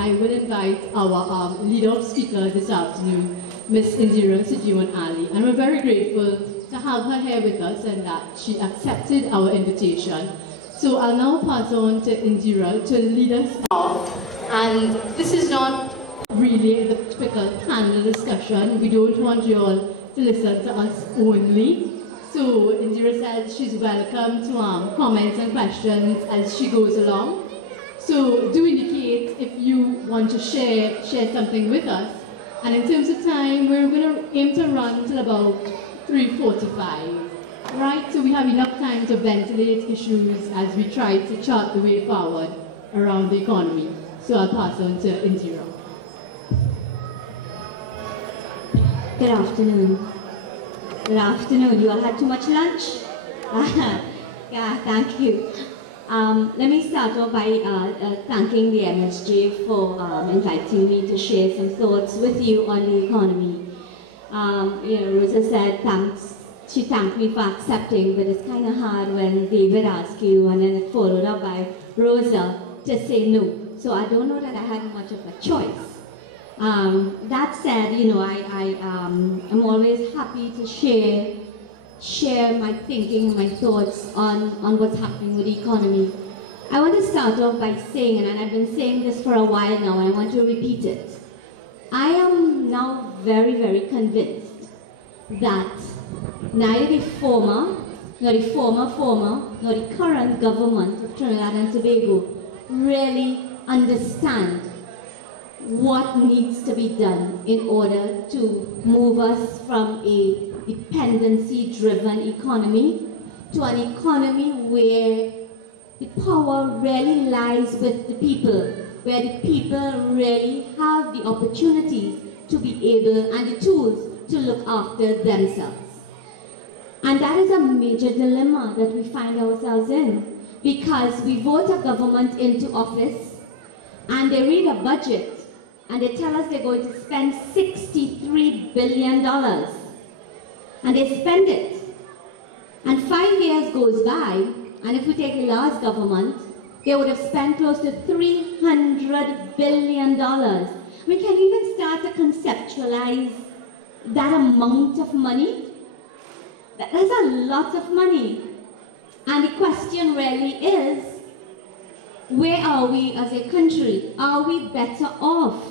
I will invite our leader of speaker this afternoon, Ms. Indira Sujiwan Ali. And we're very grateful to have her here with us and that she accepted our invitation. So I'll now pass on to Indira to lead us off. And this is not really the typical panel discussion. We don't want you all to listen to us only. So Indira said she's welcome to comments and questions as she goes along. So do indicate if you want to share something with us. And in terms of time, we're going to aim to run till about 3:45. Right, so we have enough time to ventilate issues as we try to chart the way forward around the economy. So I'll pass on to Indira. Good afternoon. Good afternoon. You all had too much lunch? Yeah, thank you. Let me start off by thanking the MSJ for inviting me to share some thoughts with you on the economy. Rosa said thanks. She thanked me for accepting, but it's kind of hard when David asks you and then it followed up by Rosa to say no. So I don't know that I had much of a choice. That said, I'm always happy to share my thinking and my thoughts on what's happening with the economy. I want to start off by saying, and I've been saying this for a while now, and I want to repeat it. I am now very, very convinced that neither the former, nor the current government of Trinidad and Tobago really understand what needs to be done in order to move us from a dependency-driven economy to an economy where the power really lies with the people, where the people really have the opportunities to be able and the tools to look after themselves. And that is a major dilemma that we find ourselves in, because we vote a government into office and they read a budget and they tell us they're going to spend $63 billion. And they spend it. And 5 years goes by, and if we take the last government, they would have spent close to $300 billion. We can even start to conceptualize that amount of money. That's a lot of money. And the question really is, where are we as a country? Are we better off?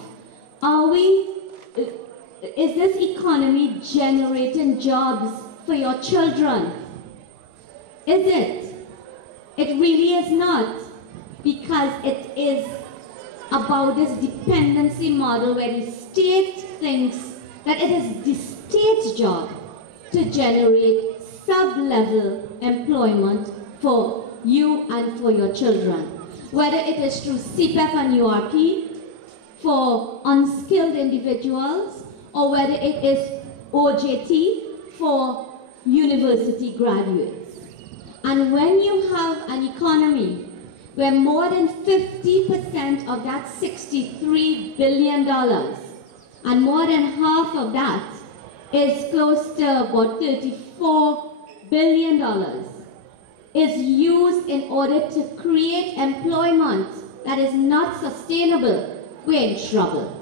Is this economy generating jobs for your children? Is it? It really is not, because it is about this dependency model where the state thinks that it is the state's job to generate sub-level employment for you and for your children. Whether it is through CPEP and URP for unskilled individuals, or whether it is OJT for university graduates. And when you have an economy where more than 50% of that $63 billion and more than half of that is close to about $34 billion is used in order to create employment that is not sustainable, we're in trouble.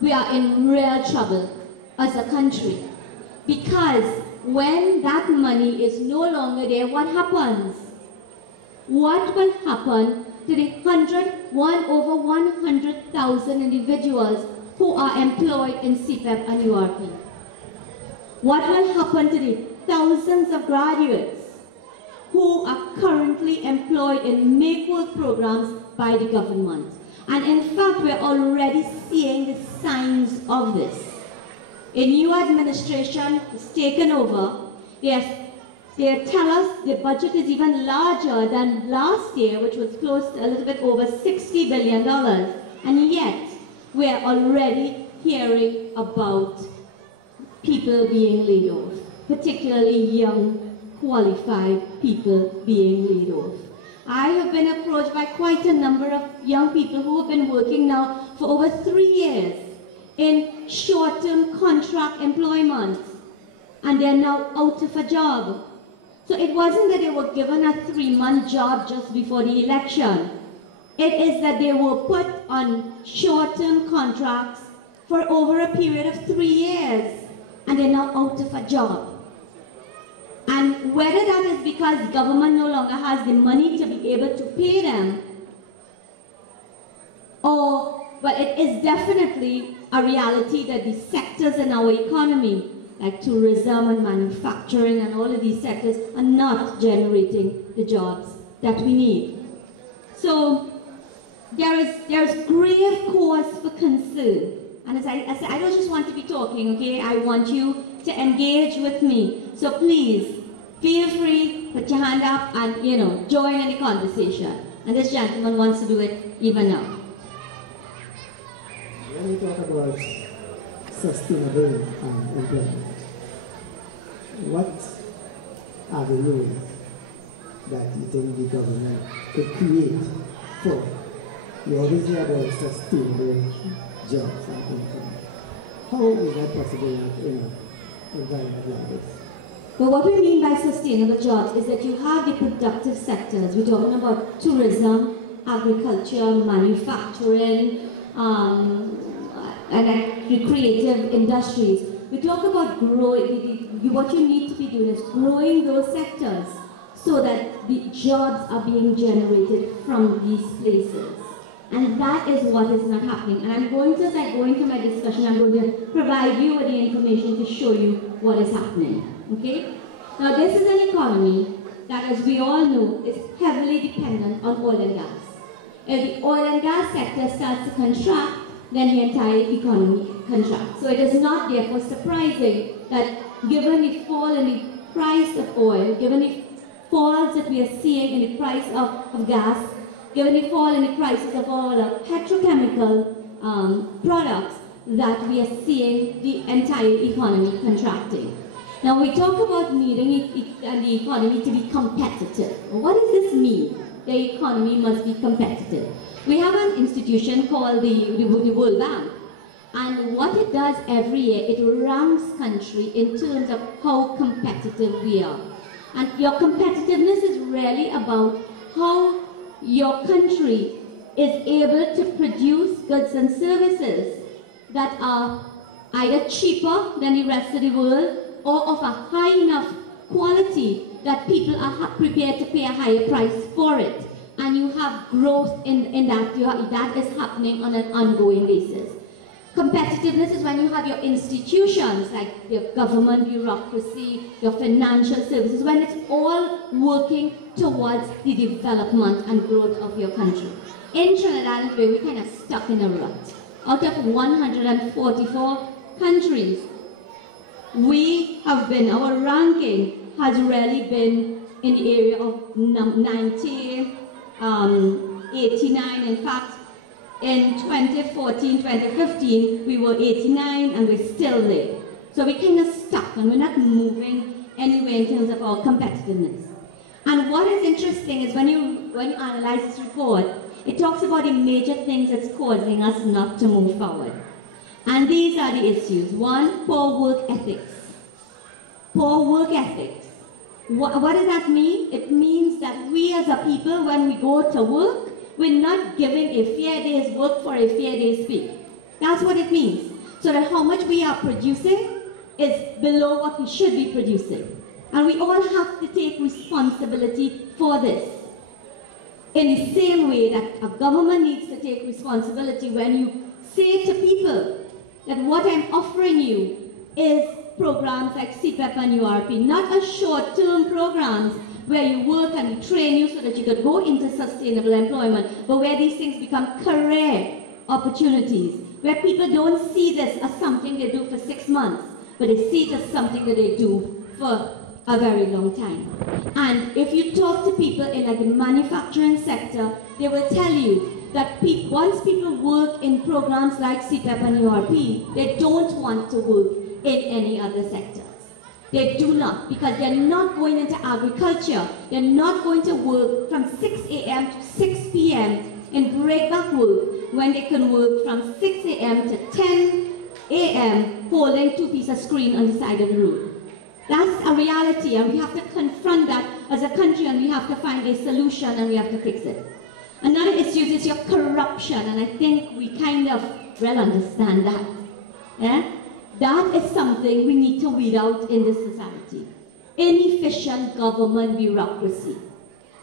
We are in real trouble as a country, because when that money is no longer there, what happens? What will happen to the over 100,000 individuals who are employed in CPEP and URP? What will happen to the thousands of graduates who are currently employed in make-work programs by the government? And in fact, we're already seeing the signs of this. A new administration is taken over. They tell us the budget is even larger than last year, which was close to a little bit over $60 billion. And yet, we're already hearing about people being laid off, particularly young, qualified people being laid off. I have been approached by quite a number of young people who have been working now for over 3 years in short-term contract employment, and they're now out of a job. So it wasn't that they were given a 3-month job just before the election. It is that they were put on short-term contracts for over a period of 3 years, and they're now out of a job. And whether that is because government no longer has the money to be able to pay them, or, but it is definitely a reality that the sectors in our economy, like tourism and manufacturing and all of these sectors, are not generating the jobs that we need. So there's grave cause for concern. And as I said, I don't just want to be talking, okay? I want you to engage with me. So please, feel free, put your hand up and, you know, join in the conversation. And this gentleman wants to do it even now. When we talk about sustainable employment, what are the rules that you think the government could create for? You always hear about sustainable jobs and income. How is that possible in an environment like this? But what we mean by sustainable jobs is that you have the productive sectors. We're talking about tourism, agriculture, manufacturing, and the creative industries. We talk about growing, what you need to be doing is growing those sectors so that the jobs are being generated from these places. And that is what is not happening. And I'm going to, as I go into my discussion, I'm going to provide you with the information to show you what is happening. Okay? Now this is an economy that, as we all know, is heavily dependent on oil and gas. If the oil and gas sector starts to contract, then the entire economy contracts. So it is not therefore surprising that given the fall in the price of oil, given the falls that we are seeing in the price of gas, given the fall in the prices of all petrochemical products, that we are seeing the entire economy contracting. Now we talk about needing the economy to be competitive. What does this mean? The economy must be competitive. We have an institution called the World Bank, and what it does every year, it ranks country in terms of how competitive we are. And your competitiveness is really about how your country is able to produce goods and services that are either cheaper than the rest of the world or of a high enough quality that people are prepared to pay a higher price for it. And you have growth in that. That is happening on an ongoing basis. Competitiveness is when you have your institutions, like your government bureaucracy, your financial services, when it's all working towards the development and growth of your country. In Trinidad and Tobago, we're kind of stuck in a rut. Out of 144 countries, our ranking has really been in the area of 90, 89. In fact, in 2014, 2015, we were 89 and we're still there. So we're kind of stuck and we're not moving anywhere in terms of our competitiveness. And what is interesting is when you analyze this report, it talks about the major things that's causing us not to move forward. And these are the issues. One, poor work ethics. Poor work ethics. What does that mean? It means that we as a people, when we go to work, we're not giving a fair day's work for a fair day's pay. That's what it means. So that how much we are producing is below what we should be producing. And we all have to take responsibility for this. In the same way that a government needs to take responsibility when you say to people that what I'm offering you is programs like CPEP and URP, not a short-term programs where you work and we train you so that you could go into sustainable employment, but where these things become career opportunities, where people don't see this as something they do for 6 months, but they see it as something that they do for a very long time. And if you talk to people in like the manufacturing sector, they will tell you that once people work in programs like CPEP and URP, they don't want to work in any other sectors. They do not, because they're not going into agriculture. They're not going to work from 6 a.m. to 6 p.m. in breakback work when they can work from 6 a.m. to 10 a.m. holding 2 pieces of screen on the side of the road. That's a reality, and we have to confront that as a country, and we have to find a solution, and we have to fix it. Another issue is your corruption, and I think we kind of well understand that. Yeah? That is something we need to weed out in this society. Inefficient government bureaucracy.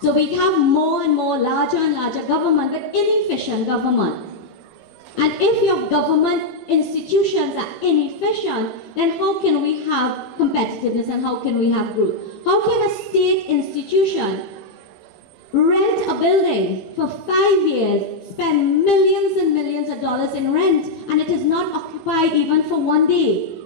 So we have more and more larger and larger government, but inefficient government. And if your government institutions are inefficient, then how can we have competitiveness and how can we have growth? How can a state institution rent a building for 5 years, spend millions and millions of dollars in rent, and it is not occupied even for 1 day?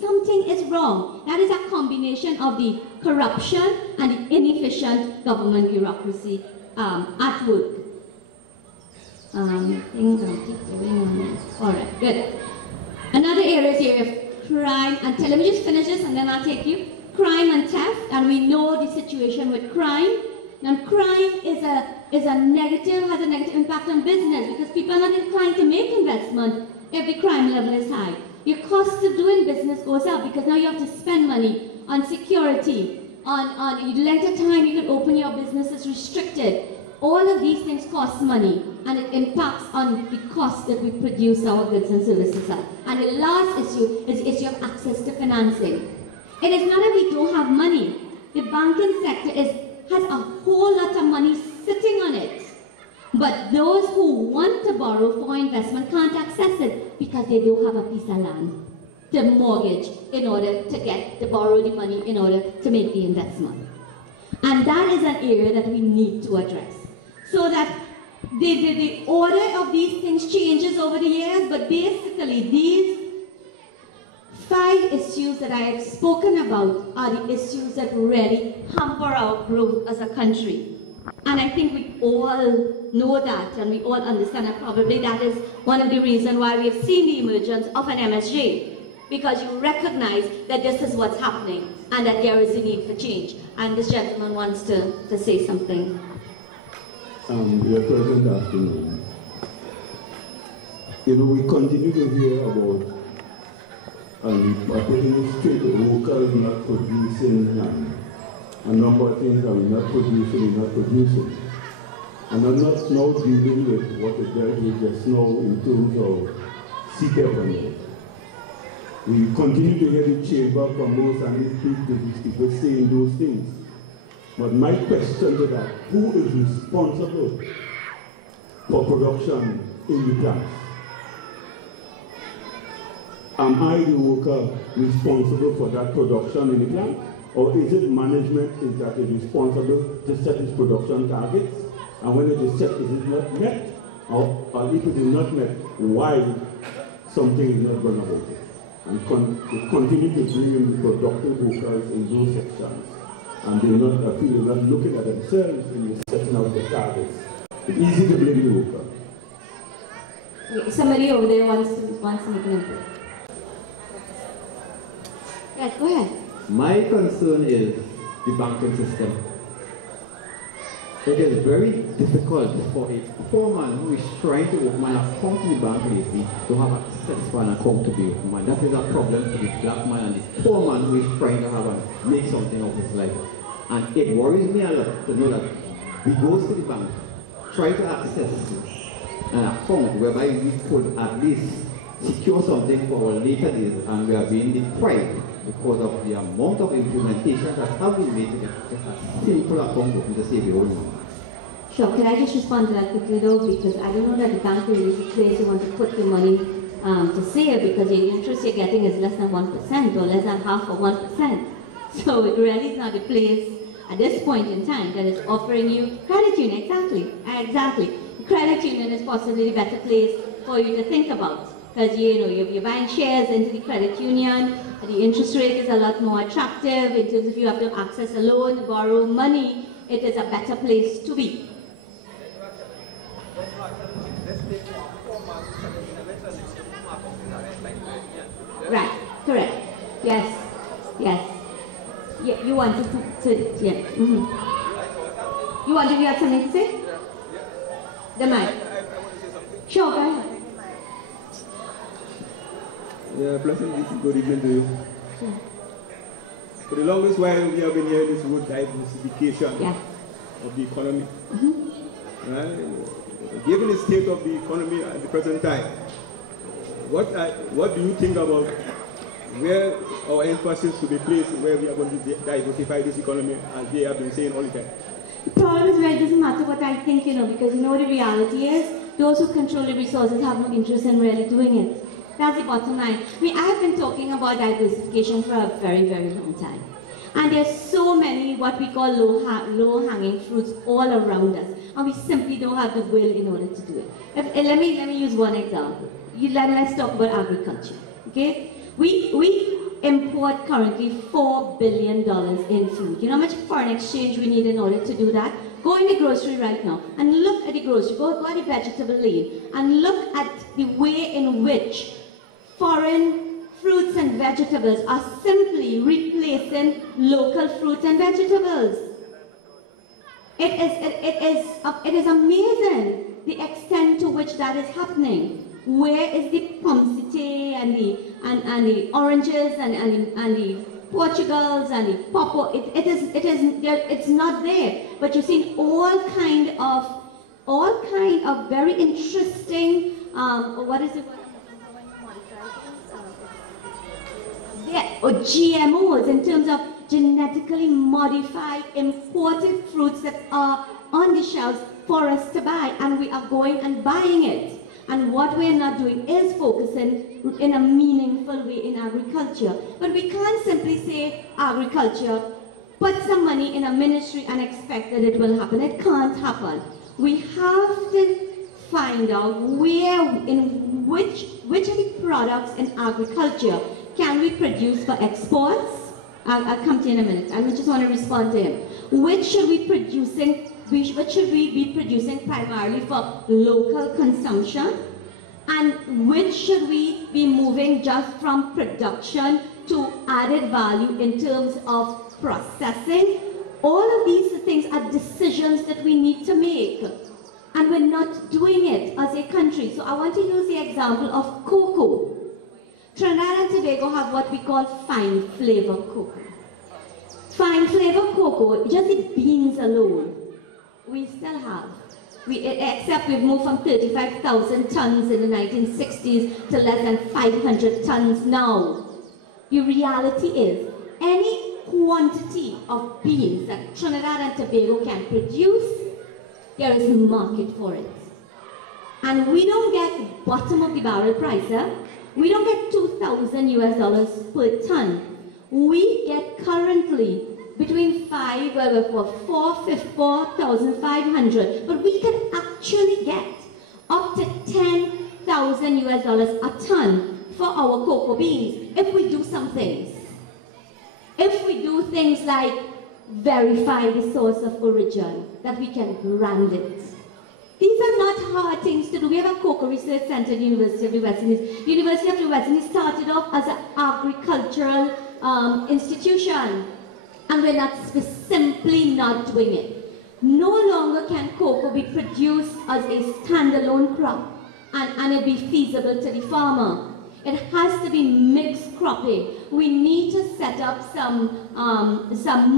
Something is wrong. That is a combination of the corruption and the inefficient government bureaucracy at work. Things I'll keep going on this. All right, good. Another area is the area of crime and theft. Let me just finish this and then I'll take you. Crime and theft, and we know the situation with crime. And crime has a negative impact on business because people are not inclined to make investment if the crime level is high. Your cost of doing business goes up because now you have to spend money on security, on the length of time you can open your business is restricted. All of these things cost money, and it impacts on the cost that we produce our goods and services at. And the last issue is the issue of access to financing. It is not that we don't have money. The banking sector has a whole lot of money sitting on it. But those who want to borrow for investment can't access it because they don't have a piece of land to mortgage in order to borrow the money in order to make the investment. And that is an area that we need to address. So that the order of these things changes over the years, but basically these 5 issues that I have spoken about are the issues that really hamper our growth as a country. And I think we all know that and we all understand that probably that is one of the reasons why we have seen the emergence of an MSJ, because you recognize that this is what's happening and that there is a need for change. And this gentleman wants to say something. Your present afternoon. You know, we continue to hear about putting it straight, workers not producing a number of things that we're not producing. And I'm not now dealing with what is dealt with just now in terms of seat government. We continue to hear the chamber from those and these people saying those things. But my question to that, who is responsible for production in the plants? Am I the worker responsible for that production in the plant? Or is it management that is responsible to set its production targets? And when it is set, is it not met? Or if it is not met, why something is not done about it? And continue to bring in the productive workers in those sections. And they're not looking at themselves when you're setting out the targets. It's easy to blame the worker. Okay, somebody over there wants to make an input. Yes, go ahead. My concern is the banking system. It is very difficult for a poor man who is trying to open an account in the bank lately to have access for an account to be opened. That is a problem for the black man and the poor man who is trying to make something of his life. And it worries me a lot to know that we go to the bank, try to access an account whereby we could at least secure something for our later days, and we are being deprived because of the amount of implementation that have been made to get a simple account open to save your own money. Sure, can I just respond to that quickly though, because I don't know that the bank really is the place you want to put your money to save, because the interest you're getting is less than 1% or less than half of 1%. So it really is not a place at this point in time that is offering you credit union. Exactly. Credit union is possibly the better place for you to think about, because you're buying shares into the credit union. The interest rate is a lot more attractive in terms of if you have to access a loan, borrow money. It is a better place to be. Right, correct. Yes. Yeah, you wanted to yeah. Mm-hmm. You have something to say? The mic. Sure, go ahead. Yeah, pleasant good evening to you. Sure. For the longest while, we have been hearing this word diversification of the economy. Mm-hmm. right? Given the state of the economy at the present time, what do you think about where our emphasis should be placed, where we are going to diversify this economy, as they have been saying all the time? The problem is where it doesn't matter what I think, because the reality is, those who control the resources have no interest in really doing it. That's the bottom line. I have been talking about diversification for a very, very long time. And there's so many what we call low-hanging fruits all around us. And we simply don't have the will in order to do it. Let me use one example. Let's talk about agriculture. Okay? We import currently $4 billion in food. You know how much foreign exchange we need in order to do that? Go in the grocery right now and look at the grocery. Go at the vegetable lane and look at the way in which foreign fruits and vegetables are simply replacing local fruits and vegetables. It is amazing the extent to which that is happening. Where is the pomsite and the oranges and the Portugals and the popo? It's not there. But you've seen all kind of very interesting what is it? GMOs in terms of genetically modified imported fruits that are on the shelves for us to buy, and we are going and buying it. And what we're not doing is focusing in a meaningful way in agriculture. But we can't simply say agriculture, put some money in a ministry and expect that it will happen. It can't happen. We have to find out which of the products in agriculture can we produce for exports. I'll come to you in a minute. I just want to respond to him. Which should we be producing primarily for local consumption? And which should we be moving just from production to added value in terms of processing? All of these things are decisions that we need to make. And we're not doing it as a country. So I want to use the example of cocoa. Trinidad and Tobago have what we call fine flavor cocoa. Fine flavor cocoa, just the beans alone, we still have. Except we've moved from 35,000 tons in the 1960s to less than 500 tons now. The reality is, any quantity of beans that Trinidad and Tobago can produce, there is a market for it. And we don't get bottom of the barrel price, we don't get $2,000 per ton. We get currently between 4,500, but we can actually get up to $10,000 a ton for our cocoa beans if we do some things. If we do things like verify the source of origin, that we can brand it. These are not hard things to do. We have a cocoa research center at the University of the West Indies. The University of the West Indies started off as an agricultural institution, and we're simply not doing it. No longer can cocoa be produced as a standalone crop and it be feasible to the farmer. It has to be mixed cropping. We need to set up some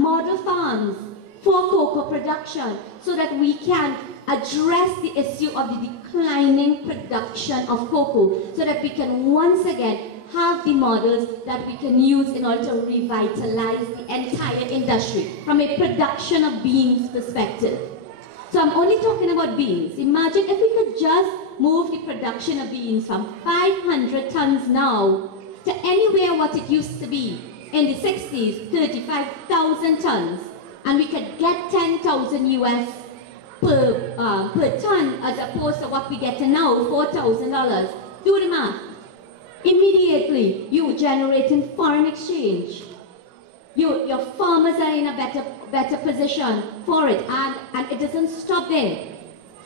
model farms for cocoa production so that we can address the issue of the declining production of cocoa, so that we can once again have the models that we can use in order to revitalize the entire industry from a production of beans perspective. So I'm only talking about beans. Imagine if we could just move the production of beans from 500 tons now to anywhere what it used to be in the 60s, 35,000 tons, and we could get 10,000 US per ton as opposed to what we get now, $4,000. Do the math. Immediately, you generating foreign exchange. Your farmers are in a better position for it, and it doesn't stop there.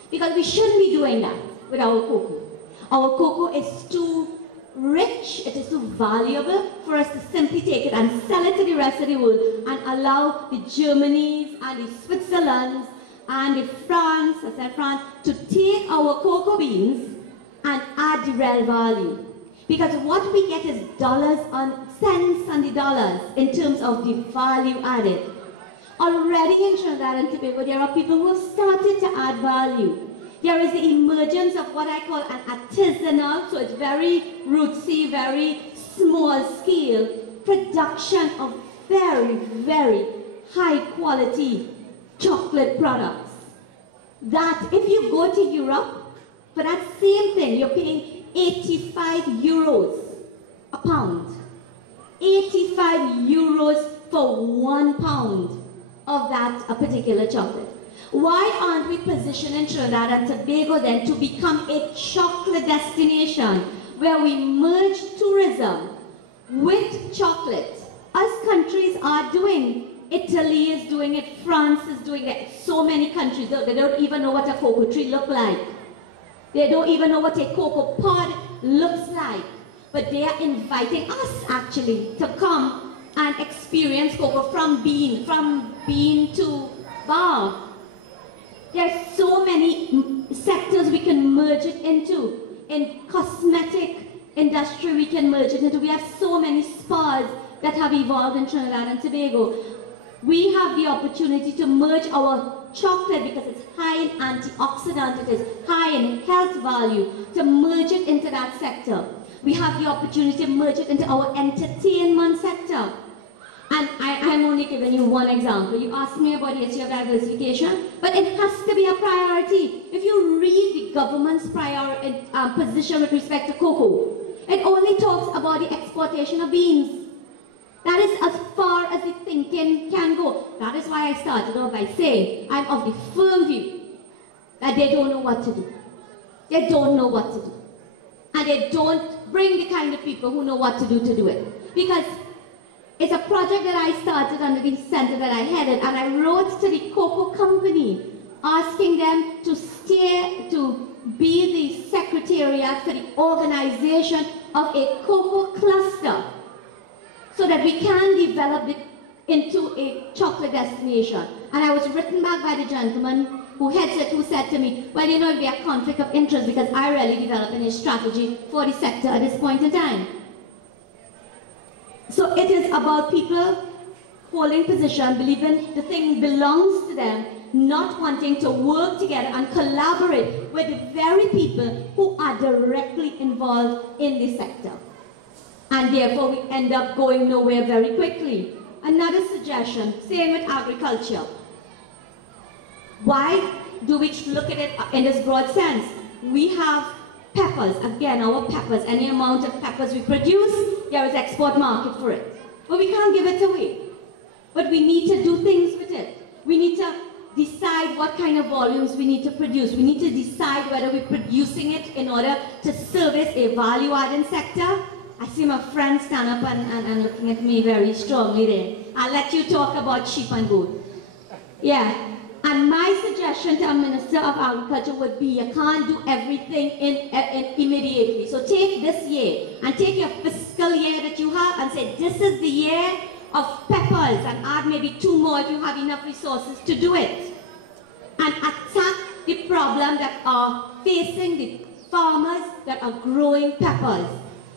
Because we shouldn't be doing that with our cocoa. Our cocoa is too rich, it is too valuable for us to simply take it and sell it to the rest of the world and allow the Germanys and the Switzerlands and the France, to take our cocoa beans and add the real value. Because what we get is cents on the dollars in terms of the value added. already in Trinidad and Tobago, there are people who have started to add value. There is the emergence of what I call an artisanal, so it's very rootsy, very small scale, production of very, very high quality chocolate products. That if you go to Europe, for that same thing, you're paying 85 euros a pound. 85 euros for 1 pound of that particular chocolate. Why aren't we positioned in Trinidad and Tobago then to become a chocolate destination where we merge tourism with chocolate, as countries are doing? Italy is doing it, France is doing it, so many countries, they don't even know what a cocoa tree looks like. They don't even know what a cocoa pod looks like. But they are inviting us actually to come and experience cocoa from bean to bar. There are so many sectors we can merge it into. In cosmetic industry we can merge it into. We have so many spas that have evolved in Trinidad and Tobago. We have the opportunity to merge our chocolate, because it's high in antioxidant, it is high in health value, to merge it into that sector. We have the opportunity to merge it into our entertainment sector. And I'm only giving you one example. You asked me about the issue of diversification, but it has to be a priority. If you read the government's position with respect to cocoa, it only talks about the exportation of beans. That is as far as the thinking can go. That is why I started off by saying I'm of the firm view that they don't know what to do. They don't know what to do. And they don't bring the kind of people who know what to do it. Because it's a project that I started under the center that I headed, and I wrote to the cocoa company asking them to be the secretariat for the organization of a cocoa cluster, so that we can develop it into a chocolate destination. And I was written back by the gentleman who heads it, who said to me, well, you know, it would be a conflict of interest because I really developing a strategy for the sector at this point in time. So it is about people holding position, believing the thing belongs to them, not wanting to work together and collaborate with the very people who are directly involved in the sector. And therefore we end up going nowhere very quickly. Another suggestion, same with agriculture. Why do we look at it in this broad sense? We have peppers, again our peppers, any amount of peppers we produce, there is export market for it. But we can't give it away. But we need to do things with it. We need to decide what kind of volumes we need to produce. We need to decide whether we're producing it in order to service a value-adding sector. I see my friend stand up and looking at me very strongly there. I'll let you talk about sheep and goat. Yeah. And my suggestion to a Minister of Agriculture would be, you can't do everything immediately. So take this year and take your fiscal year that you have and say, this is the year of peppers, and add maybe 2 more if you have enough resources to do it. And attack the problem that are facing the farmers that are growing peppers.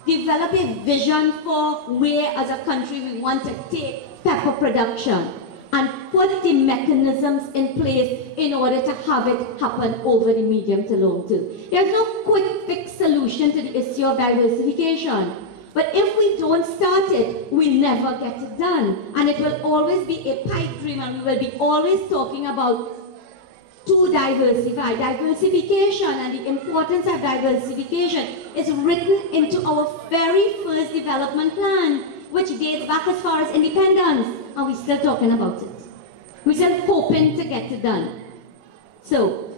Develop a vision for where as a country we want to take pepper production, and put the mechanisms in place in order to have it happen over the medium to long term. There's no quick fix solution to the issue of diversification. But if we don't start it, we never get it done. And it will always be a pipe dream, and we will be always talking about to diversify. Diversification and the importance of diversification is written into our very first development plan, which dates back as far as independence, and we're still talking about it. We're still hoping to get it done. So,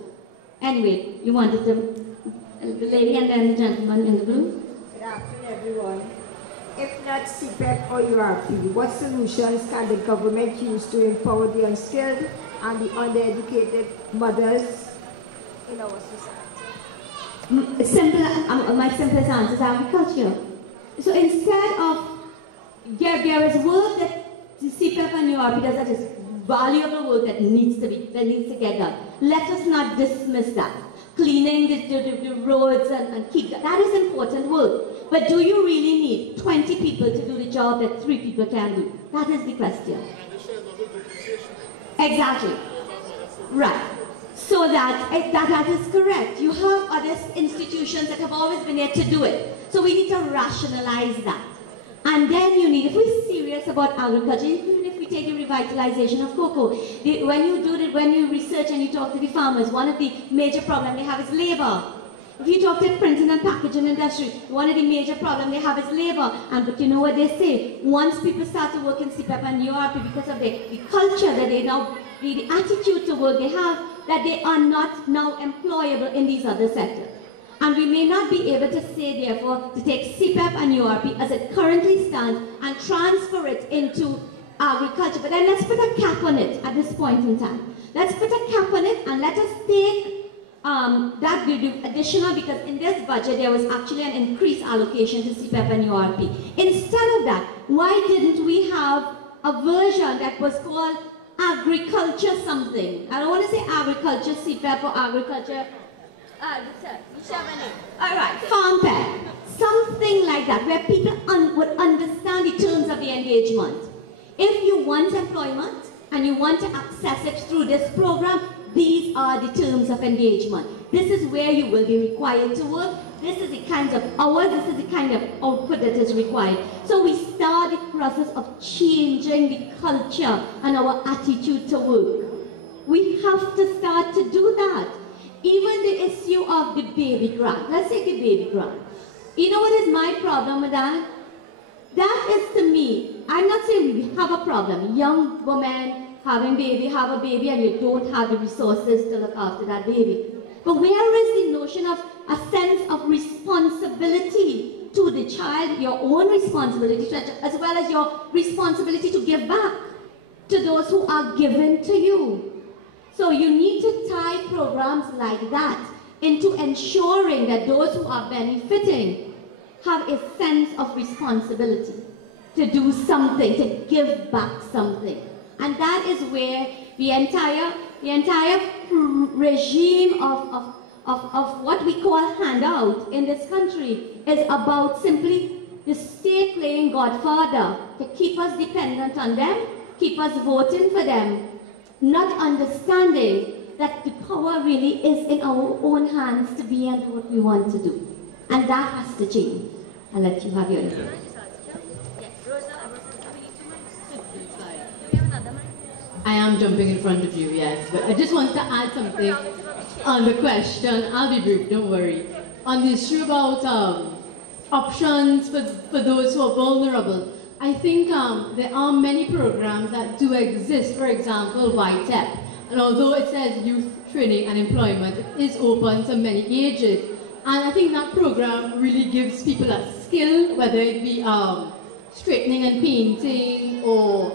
anyway, you wanted to, the lady and then the gentleman in the blue? Good afternoon, everyone. If not CPEC or URP, what solutions can the government use to empower the unskilled and the undereducated mothers in our society? My simplest answer is agriculture. So instead of, there is work that the CPEC and URP does that is valuable work that needs to get done. Let us not dismiss that. Cleaning the roads and keep that is important work. But do you really need 20 people to do the job that 3 people can do? That is the question. Exactly. Right. So that is correct. You have other institutions that have always been there to do it. So we need to rationalize that. And then you need, if we're serious about agriculture, even if we take the revitalization of cocoa, when you research and you talk to the farmers, one of the major problems they have is labor. If you talk to the printing and packaging industry, one of the major problems they have is labor. But you know what they say? Once people start to work in CPEP and URP, because of the culture that they now, the attitude to work they have, that they are not now employable in these other sectors. And we may not be able to say, therefore, to take CPEP and URP as it currently stands and transfer it into agriculture. But then let's put a cap on it at this point in time. Let's put a cap on it and let us take that we do additional, because in this budget there was actually an increased allocation to CPEP and URP. Instead of that, why didn't we have a version that was called agriculture something? I don't want to say agriculture CPEP or agriculture, alright, farm pet. Something like that, where people would understand the terms of the engagement. If you want employment and you want to access it through this program, these are the terms of engagement. This is where you will be required to work. This is the kinds of hours, this is the kind of output that is required. So we start the process of changing the culture and our attitude to work. We have to start to do that. Even the issue of the baby grant. Let's take the baby grant. You know what is my problem with that? That is, to me, I'm not saying we have a problem. Young women having have a baby and you don't have the resources to look after that baby. But where is the notion of a sense of responsibility to the child, your own responsibility, as well as your responsibility to give back to those who are given to you? So you need to tie programs like that into ensuring that those who are benefiting have a sense of responsibility to do something, to give back something. And that is where the entire regime of what we call handout in this country is about simply the state playing godfather to keep us dependent on them, keep us voting for them, not understanding that the power really is in our own hands to be and do what we want to do. And that has to change. I'll let you have your input. I am jumping in front of you, yes, but I just want to add something on the question. I'll be brief, don't worry. On the issue about options for those who are vulnerable, I think there are many programs that do exist. For example, YTEP. And although it says youth training and employment, it is open to many ages. And I think that program really gives people a skill, whether it be straightening and painting or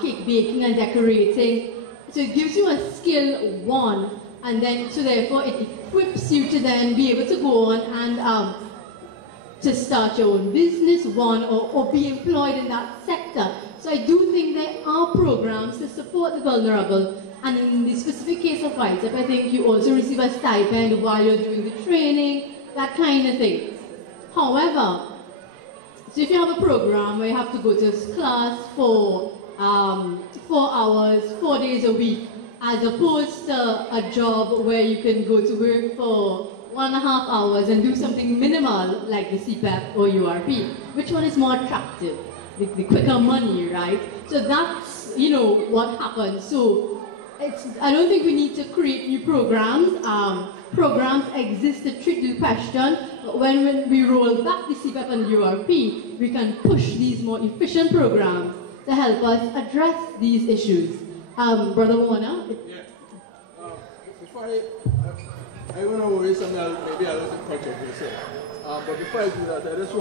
cake baking and decorating. So it gives you a skill, one, and then so therefore it equips you to then be able to go on and to start your own business, one, or be employed in that sector. So I do think there are programs to support the vulnerable, and in the specific case of YTEP, I think you also receive a stipend while you're doing the training, that kind of thing. However, so if you have a program where you have to go to class for 4 hours, 4 days a week, as opposed to a job where you can go to work for 1.5 hours and do something minimal like the CPEP or URP, which one is more attractive? The quicker money, right? So that's, you know, what happens. So I don't think we need to create new programs. Programs exist to treat the question, but when we roll back the CPEP and URP, we can push these more efficient programs to help us address these issues. Brother Warner? Yeah. Before I want to worry something maybe a little controversial. But before I do that, I just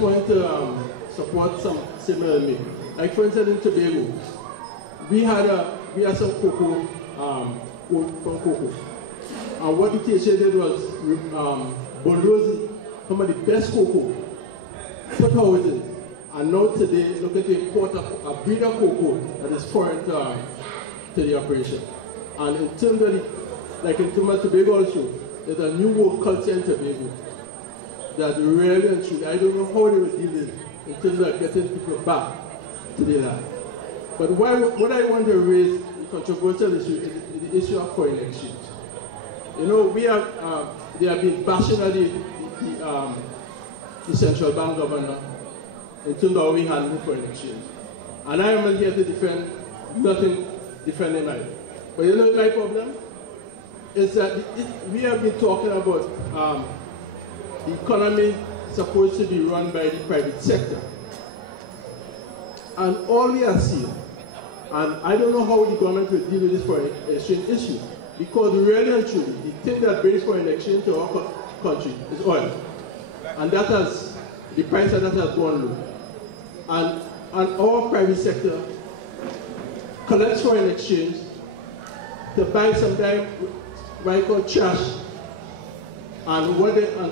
wanted to support some similar to me. Like for instance in Tobago, we had some cocoa from cocoa. And what the teacher did was bulldoze some of the best cocoa, put houses. And now today, look at the import of a breed of cocoa that is foreign to the operation. And in terms of like in terms of Tobago also, there's a new work culture in Tobago that really and truly, I don't know how they will deal with it in terms of getting people back to their land. But what I want to raise, the controversial issue, is the issue of foreign exchange. You know, they have been bashing at the central bank governor in terms of how we handle foreign exchange. And I am here to defend nothing defending my. But you know my problem? Is that we have been talking about the economy supposed to be run by the private sector. And all we are seeing, and I don't know how the government will deal with this foreign exchange issue, because really and truly, the thing that brings foreign exchange to our country is oil. And that has, the price of that has gone low. And our private sector collects foreign exchange to buy sometimes what I call trash, and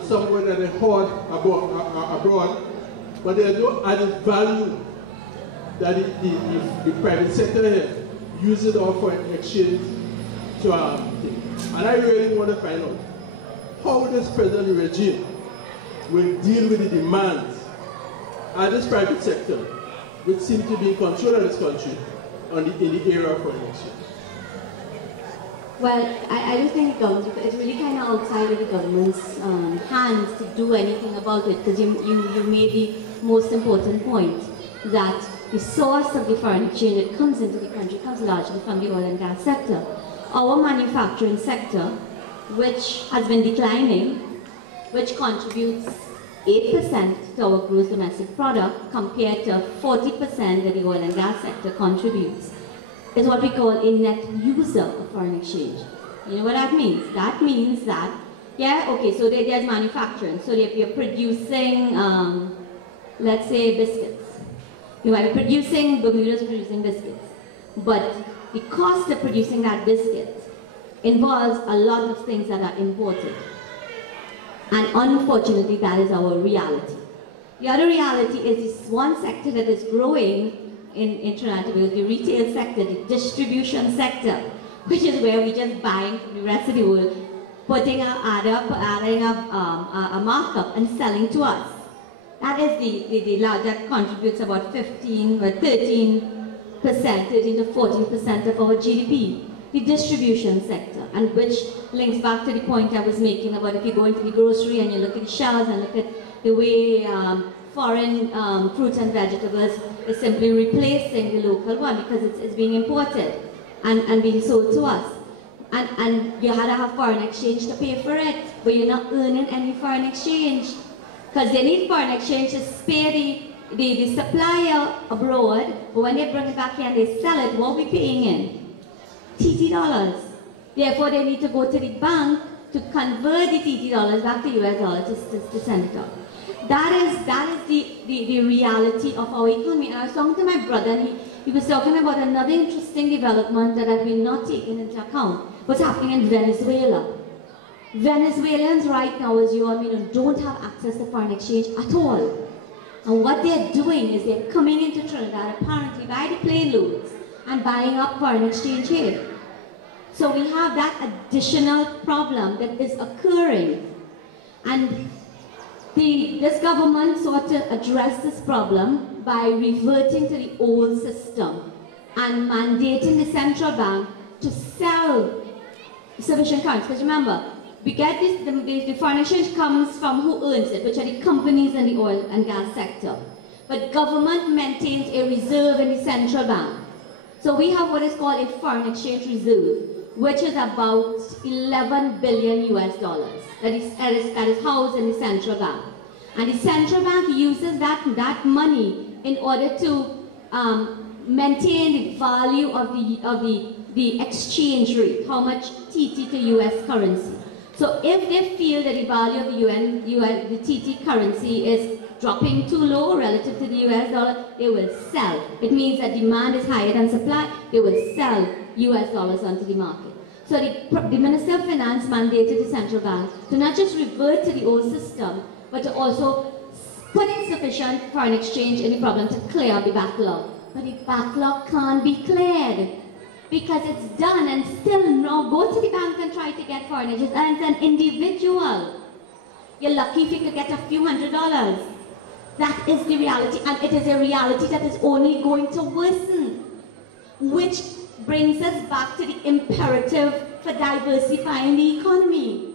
some that they hoard abroad, but there's no added value that the private sector here uses our foreign exchange to thing. And I really want to find out how this present regime will deal with the demands of this private sector, which seems to be in control of this country in the area of foreign exchange. Well, I don't think the government, it's really kind of outside of the government's hands to do anything about it, because you made the most important point, that the source of the foreign exchange that comes into the country comes largely from the oil and gas sector. Our manufacturing sector, which has been declining, which contributes 8% to our gross domestic product compared to 40% that the oil and gas sector contributes, is what we call a net user of foreign exchange. You know what that means? That means that, yeah, okay, so there's manufacturing. So if you're producing, let's say, biscuits. You might be producing, Bermuda's producing biscuits. But the cost of producing that biscuit involves a lot of things that are imported. And unfortunately, that is our reality. The other reality is this one sector that is growing in Trinidad, the retail sector, the distribution sector, which is where we just buying from the rest of the world, adding up a markup and selling to us. That is the large that contributes about 13 to 14% of our GDP. The distribution sector, and which links back to the point I was making about if you go into the grocery and you look at the shelves and look at the way foreign fruits and vegetables is simply replacing the local one because it's being imported and being sold to us. And you had to have foreign exchange to pay for it, but you're not earning any foreign exchange. Because they need foreign exchange to spare the supplier abroad, but when they bring it back here and they sell it, what are we paying in? TT dollars. Therefore, they need to go to the bank to convert the TT dollars back to US dollars to send it out. That is the reality of our economy. And I was talking to my brother, and he was talking about another interesting development that has been not taken into account. What's happening in Venezuela. Venezuelans right now, as you all know, don't have access to foreign exchange at all. And what they're doing is they're coming into Trinidad apparently by the plane loads and buying up foreign exchange here. So we have that additional problem that is occurring. And this government sought to address this problem by reverting to the old system and mandating the central bank to sell sufficient currency. Because remember, we get this, the foreign exchange comes from who earns it, which are the companies in the oil and gas sector. But government maintains a reserve in the central bank. So we have what is called a foreign exchange reserve, which is about 11 billion US dollars that is housed in the central bank. And the central bank uses that money in order to maintain the value of the exchange rate, how much TT to US currency. So if they feel that the value of the TT currency is dropping too low relative to the US dollar, they will sell. It means that demand is higher than supply, they will sell US dollars onto the market. So the Minister of Finance mandated the central bank to not just revert to the old system, but to also put in sufficient foreign exchange in the problem to clear the backlog. But the backlog can't be cleared because it's done, and still no, go to the bank and try to get foreign exchange, and it's an individual. You're lucky if you could get a few $100s. That is the reality, and it is a reality that is only going to worsen. which brings us back to the imperative for diversifying the economy.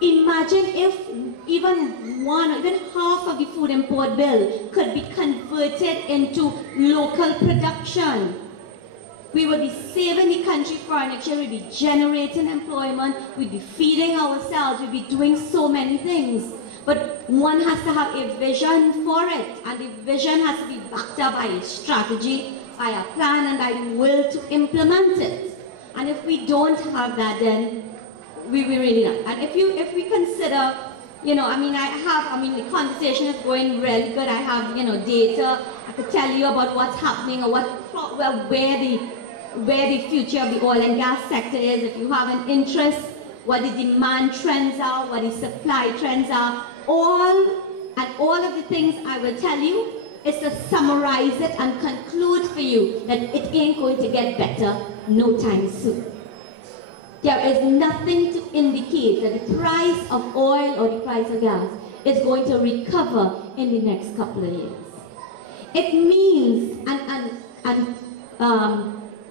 Imagine if even half of the food import bill could be converted into local production. We would be saving the country furniture, we'd be generating employment, we'd be feeding ourselves, we'd be doing so many things. But one has to have a vision for it, and the vision has to be backed up by a strategy, by a plan, and by the will to implement it. And if we don't have that, then we really not. And if we consider, the conversation is going really good. I have, data. I could tell you about what's happening or where the future of the oil and gas sector is. If you have an interest, what the demand trends are, what the supply trends are, all of the things I will tell you is to summarize it and conclude for you that it ain't going to get better no time soon. There is nothing to indicate that the price of oil or the price of gas is going to recover in the next couple of years. It means,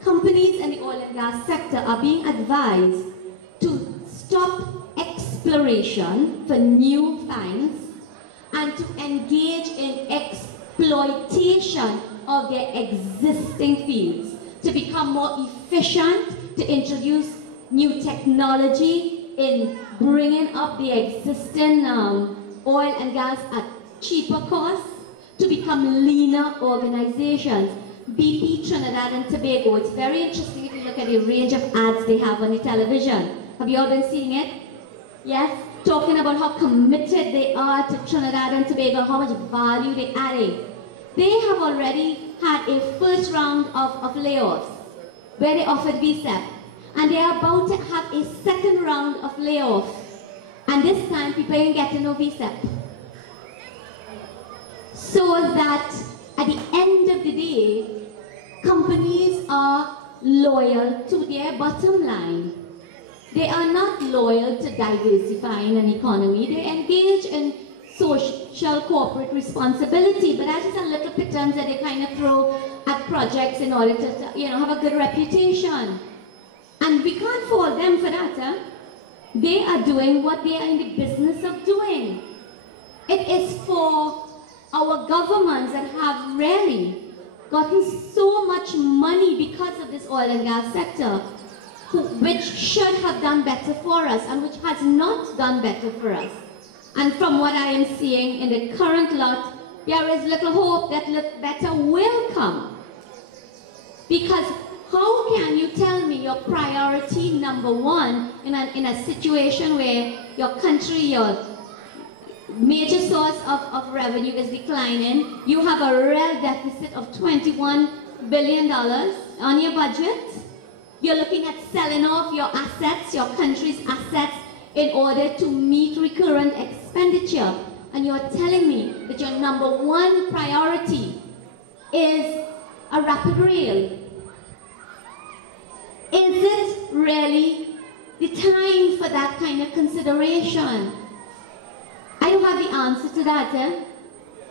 companies in the oil and gas sector are being advised to stop exploration for new finds and to engage in exploitation of their existing fields, to become more efficient, to introduce new technology in bringing up the existing oil and gas at cheaper costs, to become leaner organizations. BP, Trinidad and Tobago, it's very interesting if you look at the range of ads they have on the television. Have you all been seeing it? Yes? Talking about how committed they are to Trinidad and Tobago, how much value they're adding. They have already had a first round of layoffs where they offered VSEP. And they are about to have a second round of layoffs. And this time, people ain't getting no VSEP. So that at the end of the day, companies are loyal to their bottom line. They are not loyal to diversifying an economy. They engage in social corporate responsibility, but that is a little pittance that they kind of throw at projects in order to have a good reputation. And we can't fault them for that. Huh? They are doing what they are in the business of doing. It is for our governments that have really gotten so much money because of this oil and gas sector, which should have done better for us and which has not done better for us. And from what I am seeing in the current lot, there is little hope that better will come. Because how can you tell me your priority number one in a situation where your country, your major source of revenue is declining, you have a real deficit of $21 billion on your budget, you're looking at selling off your assets, your country's assets, in order to meet recurrent expenditure, and you're telling me that your number one priority is a rapid rail. Is it really the time for that kind of consideration? I don't have the answer to that,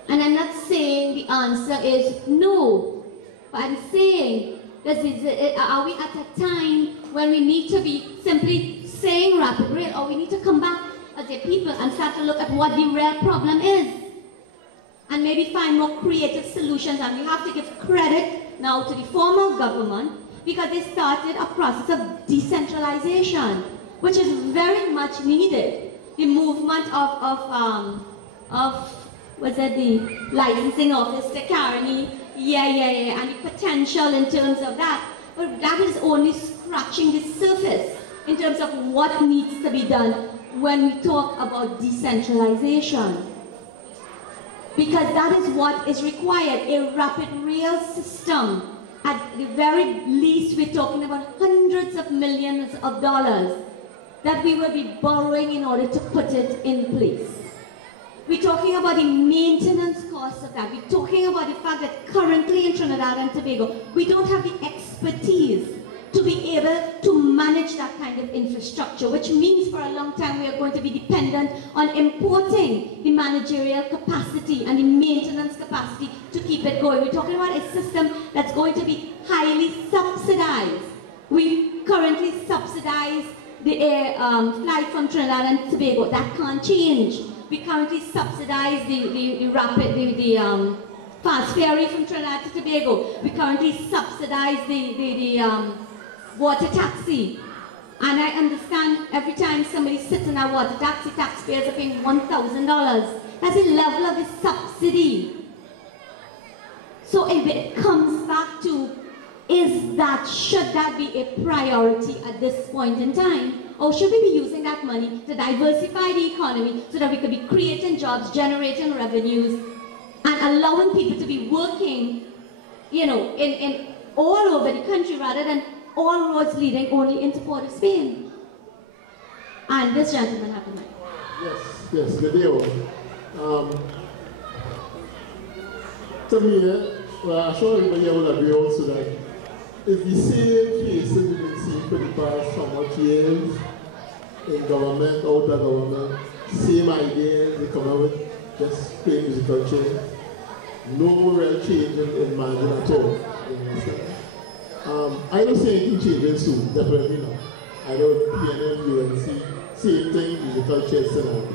and I'm not saying the answer is no, but I'm saying, are we at a time when we need to be simply saying rapid rail, or we need to come back as a people and start to look at what the real problem is, and maybe find more creative solutions? And we have to give credit now to the former government, because they started a process of decentralization, which is very much needed. The movement of was it the licensing office to Carney, and the potential in terms of that. But that is only scratching the surface in terms of what needs to be done when we talk about decentralization. Because that is what is required, a rapid rail system. At the very least, we're talking about hundreds of millions of dollars that we will be borrowing in order to put it in place. We're talking about the maintenance costs of that. We're talking about the fact that currently in Trinidad and Tobago, we don't have the expertise to be able to manage manage that kind of infrastructure, which means for a long time we are going to be dependent on importing the managerial capacity and the maintenance capacity to keep it going. We're talking about a system that's going to be highly subsidized. We currently subsidize the flight from Trinidad and Tobago. That can't change. We currently subsidize the fast ferry from Trinidad to Tobago. We currently subsidize the water taxi. And I understand every time somebody sits in a water taxi, taxpayers are paying $1,000. That's the level of the subsidy. So if it comes back to, should that be a priority at this point in time? Or should we be using that money to diversify the economy so that we could be creating jobs, generating revenues, and allowing people to be working, you know, in all over the country rather than all roads leading only into Port of Spain? And this gentleman had the mic. Yes, good day all. To me, well, I'm sure everybody will agree also that it's the same cases we've been seeing for the past so much years in government, out of government, same ideas they come out with, just playing musical chairs. No real change in management at all. You understand? I don't see anything changing soon, definitely not. I don't PNM, UNC, same thing, musical chairs scenario.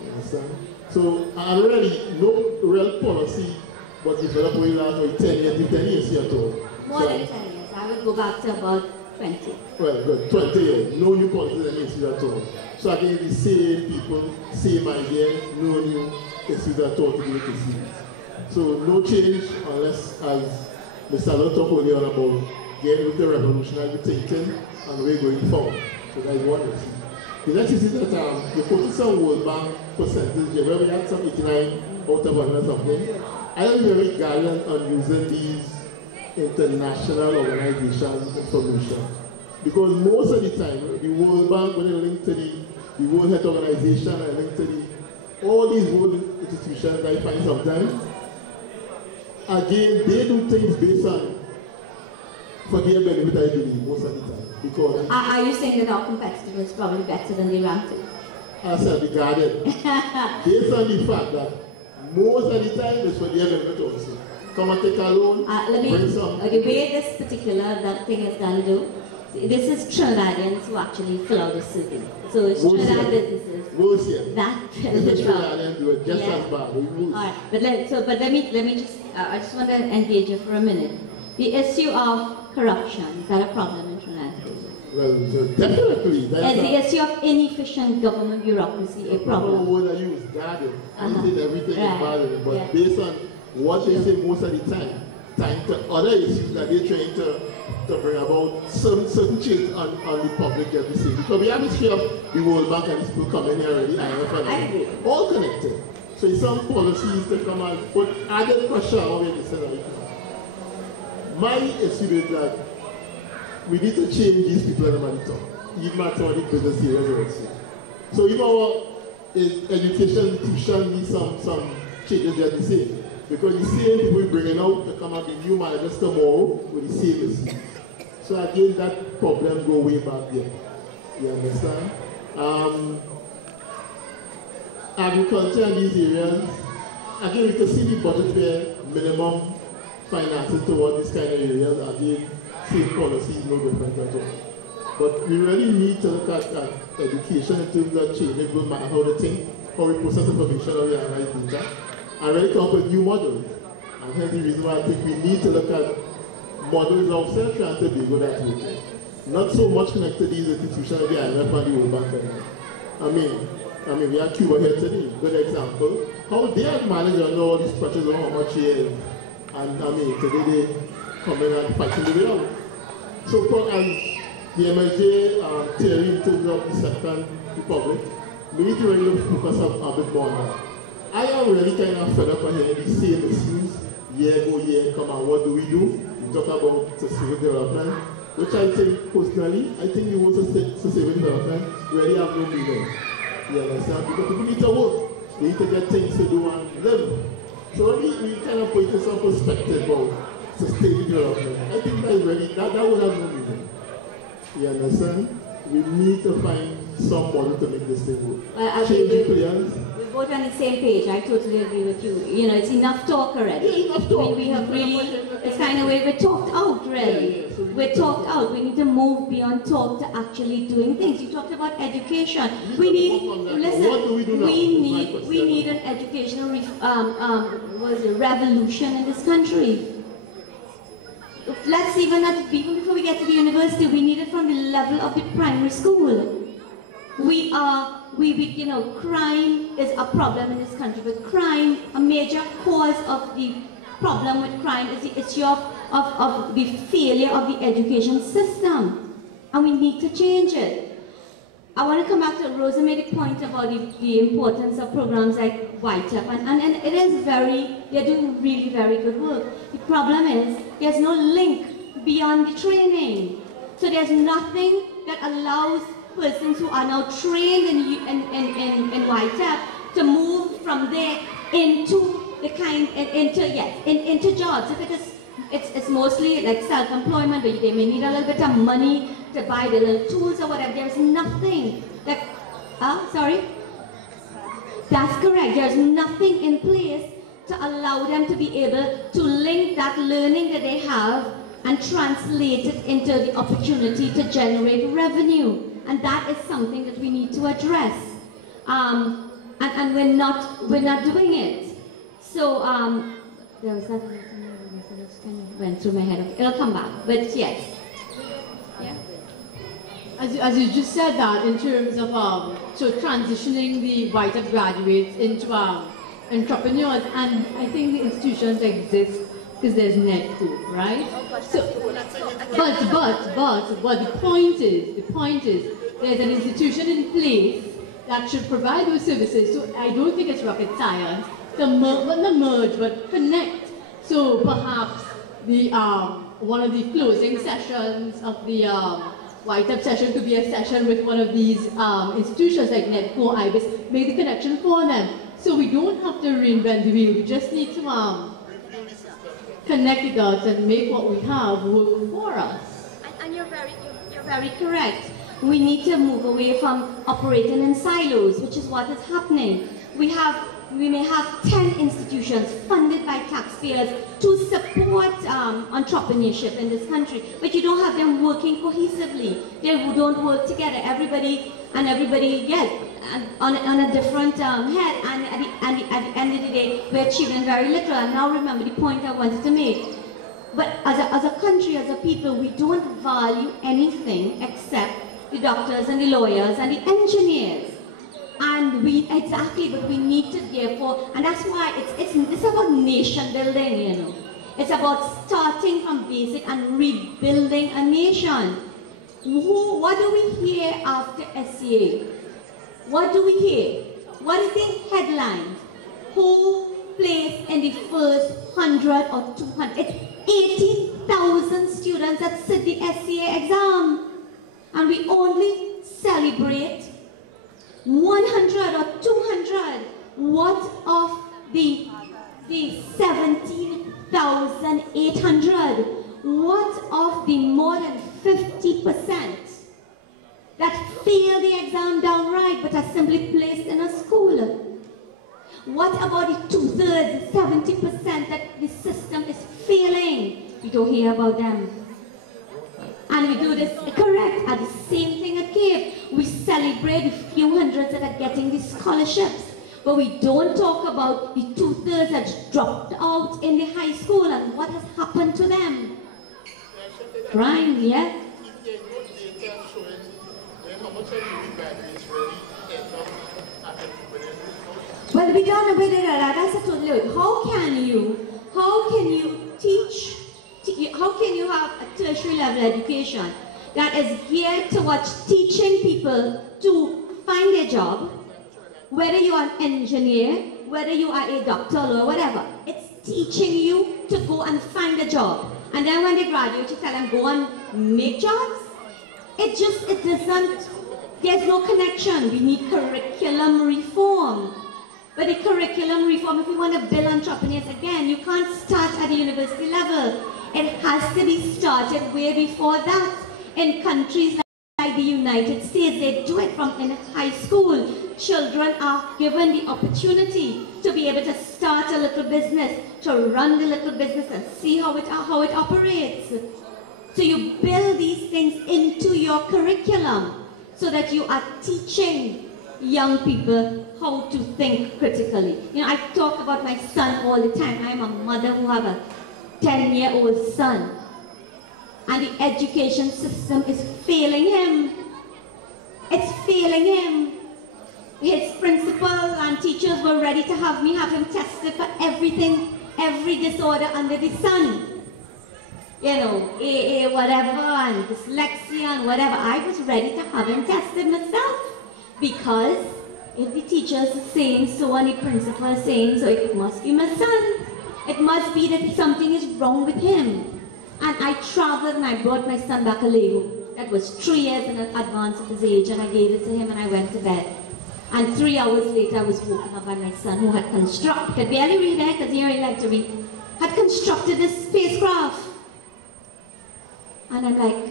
You understand? So, and really, no real policy was developed over the last 10 years here at all. More than 10 years. I would go back to about 20. Well, good. 20 years. No new policies and issues at all. So again, the same people, same ideas, no new issues at all to do with issues. So no change unless, as Mr. Allen talked earlier on about getting with the revolutionary thinking and we're going forward. So that is one issue. The next issue is that you put some World Bank percentage where we had some 89 out of 100 something. I am very gallant on using these international organizations information. Because most of the time, the World Bank, when they link to the World Health Organization and link to all these world institutions, I find sometimes, again, they do things based on, for their benefit, I believe, most of the time. Because are you saying that our competitor is probably better than the ranking? I said, regarded, based on the fact that most of the time, it's for their benefit also. Come and take a loan, bring some. The way this particular thing is done, this is Trinidadians who actually fill out the survey. So it's Trinidad businesses. That is the Trinidadians do it just as bad. Alright, but let me just, I just want to engage you for a minute. The issue of corruption, is that a problem in Trinidad? Well, definitely. Is the issue of inefficient government bureaucracy a problem? The word I use, guarded. I think everything is bothering, but based on what they say most of the time to other issues that they're trying to bring about certain change on the public every day. Because we have a history of the World Bank and people coming here already, IMF, all connected. So it's some policies to come and put added pressure on what they say right now. My issue is that we need to change these people in the money talk, even at some of the business areas also. So even our education institution needs some changes that they say. Because the same people we're bringing out to come and be new managers tomorrow with the same issue. So again, that problem go way back there. You understand? Agriculture in these areas, again, we can see the budget where minimum finances toward this kind of areas, again, same policy, no different at all. But we really need to look at education in terms of changing good matter, how to think, how we process information, how we analyze data. And really come up with new models. And hence the reason why I think we need to look at models ourselves trying to be good at it. Not so much connected to these institutions like the IMF and the World Bank. I mean, we have Couva here today, good example. How they have managed on all these pressures on how much here. And I mean, today they come in and fighting the way out. So as the MLJ theory in terms of the Second Republic, we need to really focus a bit more on that. I am really kind of fed up on hearing the same issues, year go, year come, and what do? We talk about sustainable development, which I think, personally, I think the word sustainable development really have no meaning. You understand? Because people need to work, they need to get things to do and live. So we kind of put in some perspective about sustainable development. I think that is really, that would have no meaning. You understand? we need to find some model to make this thing work. We're both on the same page. I totally agree with you. You know, it's enough talk already. Yeah, enough talk. We have really, it's kind of we're talked out, really. Yeah, so we're talked out. We need to move beyond talk to actually doing things. You talked about education. We need, listen, what do we do now? we need an educational revolution in this country. Let's even before we get to the university, we need it from the level of the primary school. You know, crime is a problem in this country, but crime, a major cause of the problem with crime is the issue of the failure of the education system, and we need to change it. I want to come back to Rosa made a point about the importance of programs like White Up, and it is they're doing really very good work. The problem is there's no link beyond the training. So there's nothing that allows persons who are now trained in White Up to move from there into into jobs. If it's mostly like self-employment, but they may need a little bit of money to buy the little tools or whatever. There's nothing that, sorry? That's correct. There's nothing in place to allow them to be able to link that learning that they have and translate it into the opportunity to generate revenue. And that is something that we need to address. And we're not doing it. So, there was that kind of went through my head. Okay, it'll come back, but yes. Yeah. As you just said that in terms of so transitioning the White Up graduates into entrepreneurs, and I think the institutions exist because there's NEDCO, right? So, but the point is there's an institution in place that should provide those services. So I don't think it's rocket science to not merge, but connect. So perhaps the one of the closing sessions of the White Up session could be a session with one of these institutions like NEDCO, IBIS, make the connection for them. So we don't have to reinvent the wheel. We just need to connect the dots and make what we have work for us. And you're very correct. We need to move away from operating in silos, which is what is happening. We may have 10 institutions funded by taxpayers to support entrepreneurship in this country, but you don't have them working cohesively. They don't work together. Everybody on a different head, and at the end of the day, we're achieving very little. And now remember the point I wanted to make. But as a country, as a people, we don't value anything except the doctors and the lawyers and the engineers. And but we need to therefore, and that's why it's about nation building, you know. It's about starting from basic and rebuilding a nation. What do we hear after SCA? What do we hear? What is the headline? Who placed in the first 100 or 200? It's 18,000 students that sit the SCA exam. And we only celebrate 100 or 200. What of the 17,800? What of the more than 50% that fail the exam downright but are simply placed in a school? What about the 2/3, 70% that the system is failing? We don't hear about them. And we do this, correct, at the same thing at CAVE. We celebrate the few hundreds that are getting these scholarships, but we don't talk about the 2/3 that dropped out in the high school and what has happened to them. Crime, yeah? Well, we don't know whether that's a total. How can you teach? How can you have a tertiary level education that is geared towards teaching people to find a job, whether you are an engineer, whether you are a doctor or whatever? It's teaching you to go and find a job. And then when they graduate, you tell them, go and make jobs? It doesn't, there's no connection. We need curriculum reform. But the curriculum reform, if you want to build entrepreneurs again, you can't start at the university level. It has to be started way before that. In countries the United States, they do it from in high school. Children are given the opportunity to be able to start a little business, to run the little business and see how it operates. So you build these things into your curriculum so that you are teaching young people how to think critically. You know, I talk about my son all the time. I'm a mother who have a 10-year-old son. And the education system is failing him. It's failing him. His principal and teachers were ready to have him tested for everything, every disorder under the sun. You know, AA, whatever, and dyslexia and whatever. I was ready to have him tested myself. Because if the teachers are saying so and the principal is saying so, it must be my son. It must be that something is wrong with him. And I traveled and I brought my son back a Lego. That was 3 years in advance of his age, and I gave it to him and I went to bed. And 3 hours later I was woken up by my son, who had constructed, could barely read there because he really liked to read, had constructed this spacecraft. And I'm like,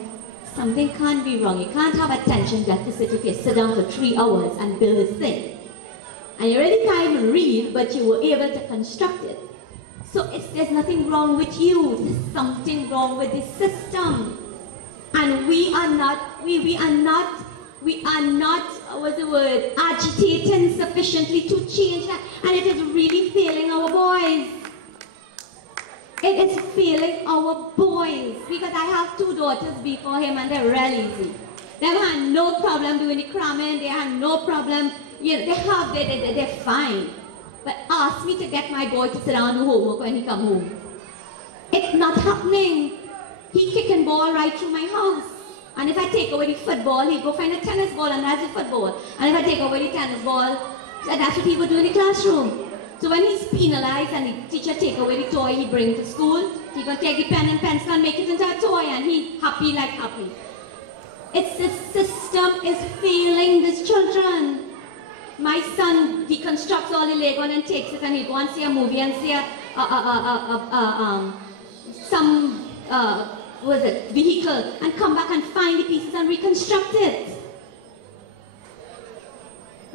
something can't be wrong. You can't have attention deficit if you sit down for 3 hours and build this thing. And you really can't even read, but you were able to construct it. So there's nothing wrong with you. There's something wrong with the system. And we are not, what's the word, agitating sufficiently to change that. And it is really failing our boys. It is failing our boys. Because I have 2 daughters before him and they're real easy. They had no problem doing the cramming. They had no problem, you know, they're fine. But ask me to get my boy to sit down and do homework when he come home. It's not happening. He kicking ball right through my house. And if I take away the football, he'd go find a tennis ball and that's the football. And if I take away the tennis ball, that's what he would do in the classroom. So when he's penalized and the teacher take away the toy he bring to school, he gonna take the pen and pencil and make it into a toy and he happy like happy. It's the system is failing these children. My son deconstructs all the Lego and then takes it and he'll go and see a movie and see vehicle and come back and find the pieces and reconstruct it.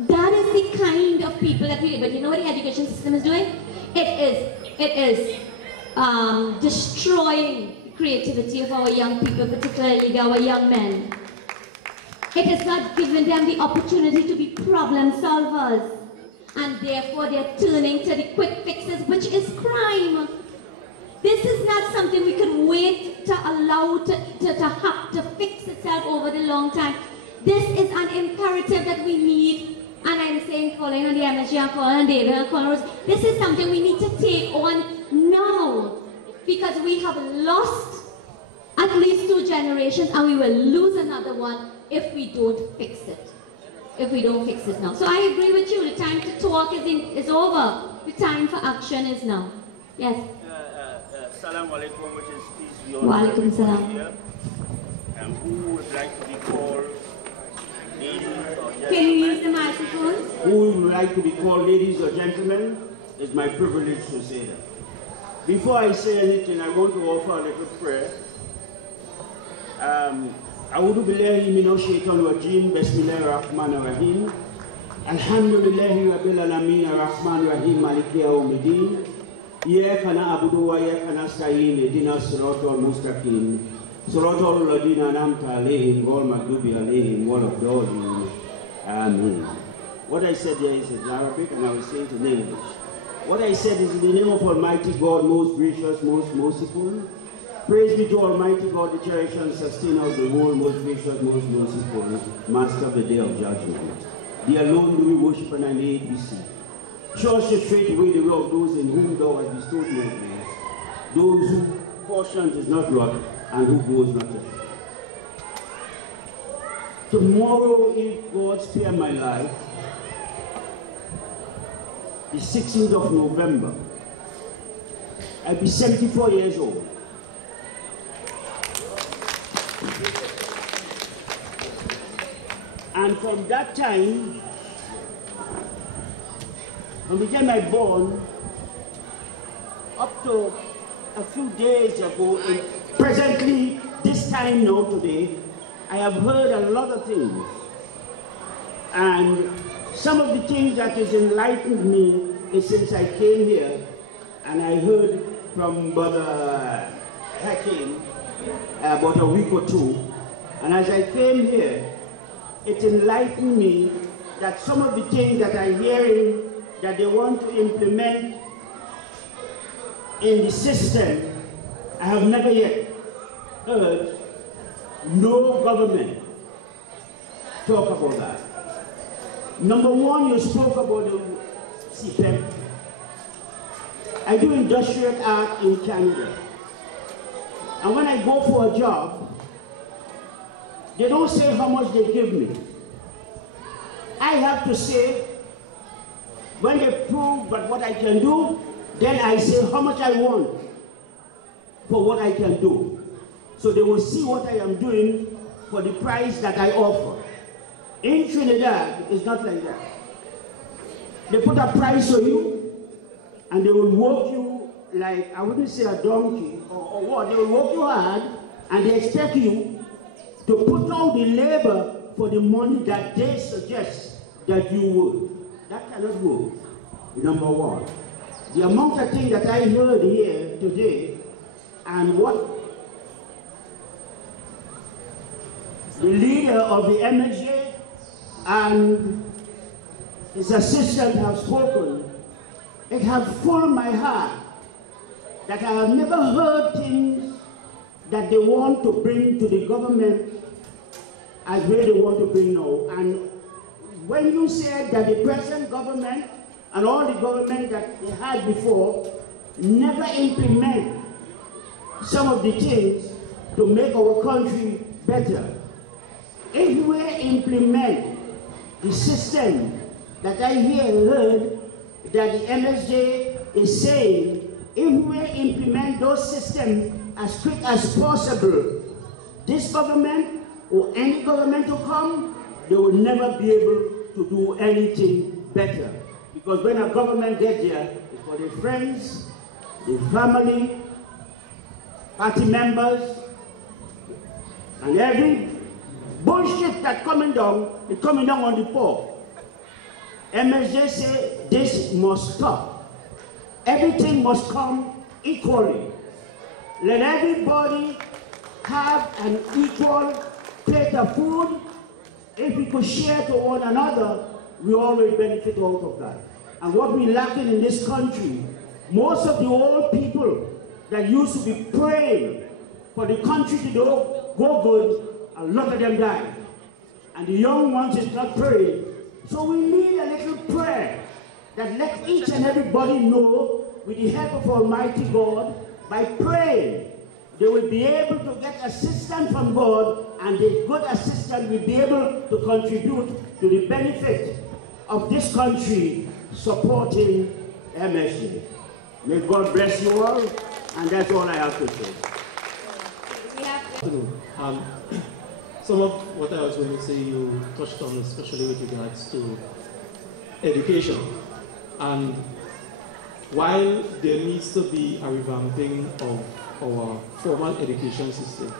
That is the kind of people that we, but you know what the education system is doing? It is destroying the creativity of our young people, particularly our young men. It is not giving them the opportunity to be problem solvers. And therefore they're turning to the quick fixes, which is crime. This is not something we could wait to allow to fix itself over the long time. This is an imperative that we need. And I'm saying, calling on the MSG and calling on David and calling on Rose, this is something we need to take on now. Because we have lost at least 2 generations and we will lose another one if we don't fix it. If we don't fix it now. So I agree with you, the time to talk is over. The time for action is now. Yes? Assalamu alaikum, which is peace be on Wa alaikum salam. here. Who would like to be called ladies or gentlemen? Can you use the microphone? Who would like to be called ladies or gentlemen? It's my privilege to say that. Before I say anything, I want to offer a little prayer. A'udhu billahi minash shaitanir rajim. Bismillahir rahmanir rahim. Alhamdulillahi rabbil alamin arrahmanir rahim maliki yawmiddin. Iyyaka na'budu wa iyyaka nasta'in ihdinas siratal mustaqim. Siratal ladzina an'amta 'alaihim ghayril maghdubi 'alaihim waladdallin. Amen. What I said here is in Arabic and I will say it in English. What I said is in the name of Almighty God, most gracious, most merciful. Praise be to Almighty God, the cherisher and sustainer of the world, most gracious, most merciful, master of the day of judgment. The alone do we worship and I need beseech. Show us the straight way the way of those in whom thou hast bestowed no grace, those whose portion is not lot and who goes not astray. Tomorrow, if God spare my life, the 16th of November, I'll be 74 years old. And from that time, from the time I born, up to a few days ago, and presently, this time now today, I have heard a lot of things. And some of the things that has enlightened me is since I came here, and I heard from Brother Hakim about a week or two. And as I came here, it enlightened me that some of the things that I'm hearing that they want to implement in the system, I have never yet heard no government talk about that. Number one, you spoke about the CPEP. I do industrial art in Canada. And when I go for a job, they don't say how much they give me. I have to say, when they prove what I can do, then I say how much I want for what I can do. So they will see what I am doing for the price that I offer. In Trinidad, it's not like that. They put a price on you, and they will work you like, I wouldn't say a donkey, or what, they will work you hard, and they expect you to put out the labor for the money that they suggest that you would. That cannot work, number one. The amount of things that I heard here today, and what the leader of the MSJ and his assistant have spoken, it has filled my heart that I have never heard things that they want to bring to the government as where they want to bring now. And when you said that the present government and all the government that they had before never implement some of the things to make our country better, if we implement the system that I heard that the MSJ is saying, if we implement those systems as quick as possible, this government or any government to come, they will never be able to do anything better. Because when a government gets there, it's for their friends, their family, party members, and every bullshit that's coming down, it's coming down on the poor. MSJ say this must stop. Everything must come equally. Let everybody have an equal plate of food. If we could share to one another, we always benefit out of that. And what we're lacking in this country, most of the old people that used to be praying for the country to go good, a lot of them died. And the young ones is not praying. So we need a little prayer that let each and everybody know, with the help of Almighty God, by praying, they will be able to get assistance from God, and the good assistance will be able to contribute to the benefit of this country supporting MSJ. May God bless you all, and that's all I have to say. Some of what I was going to say you touched on, especially with regards to education. And while there needs to be a revamping of our formal education system,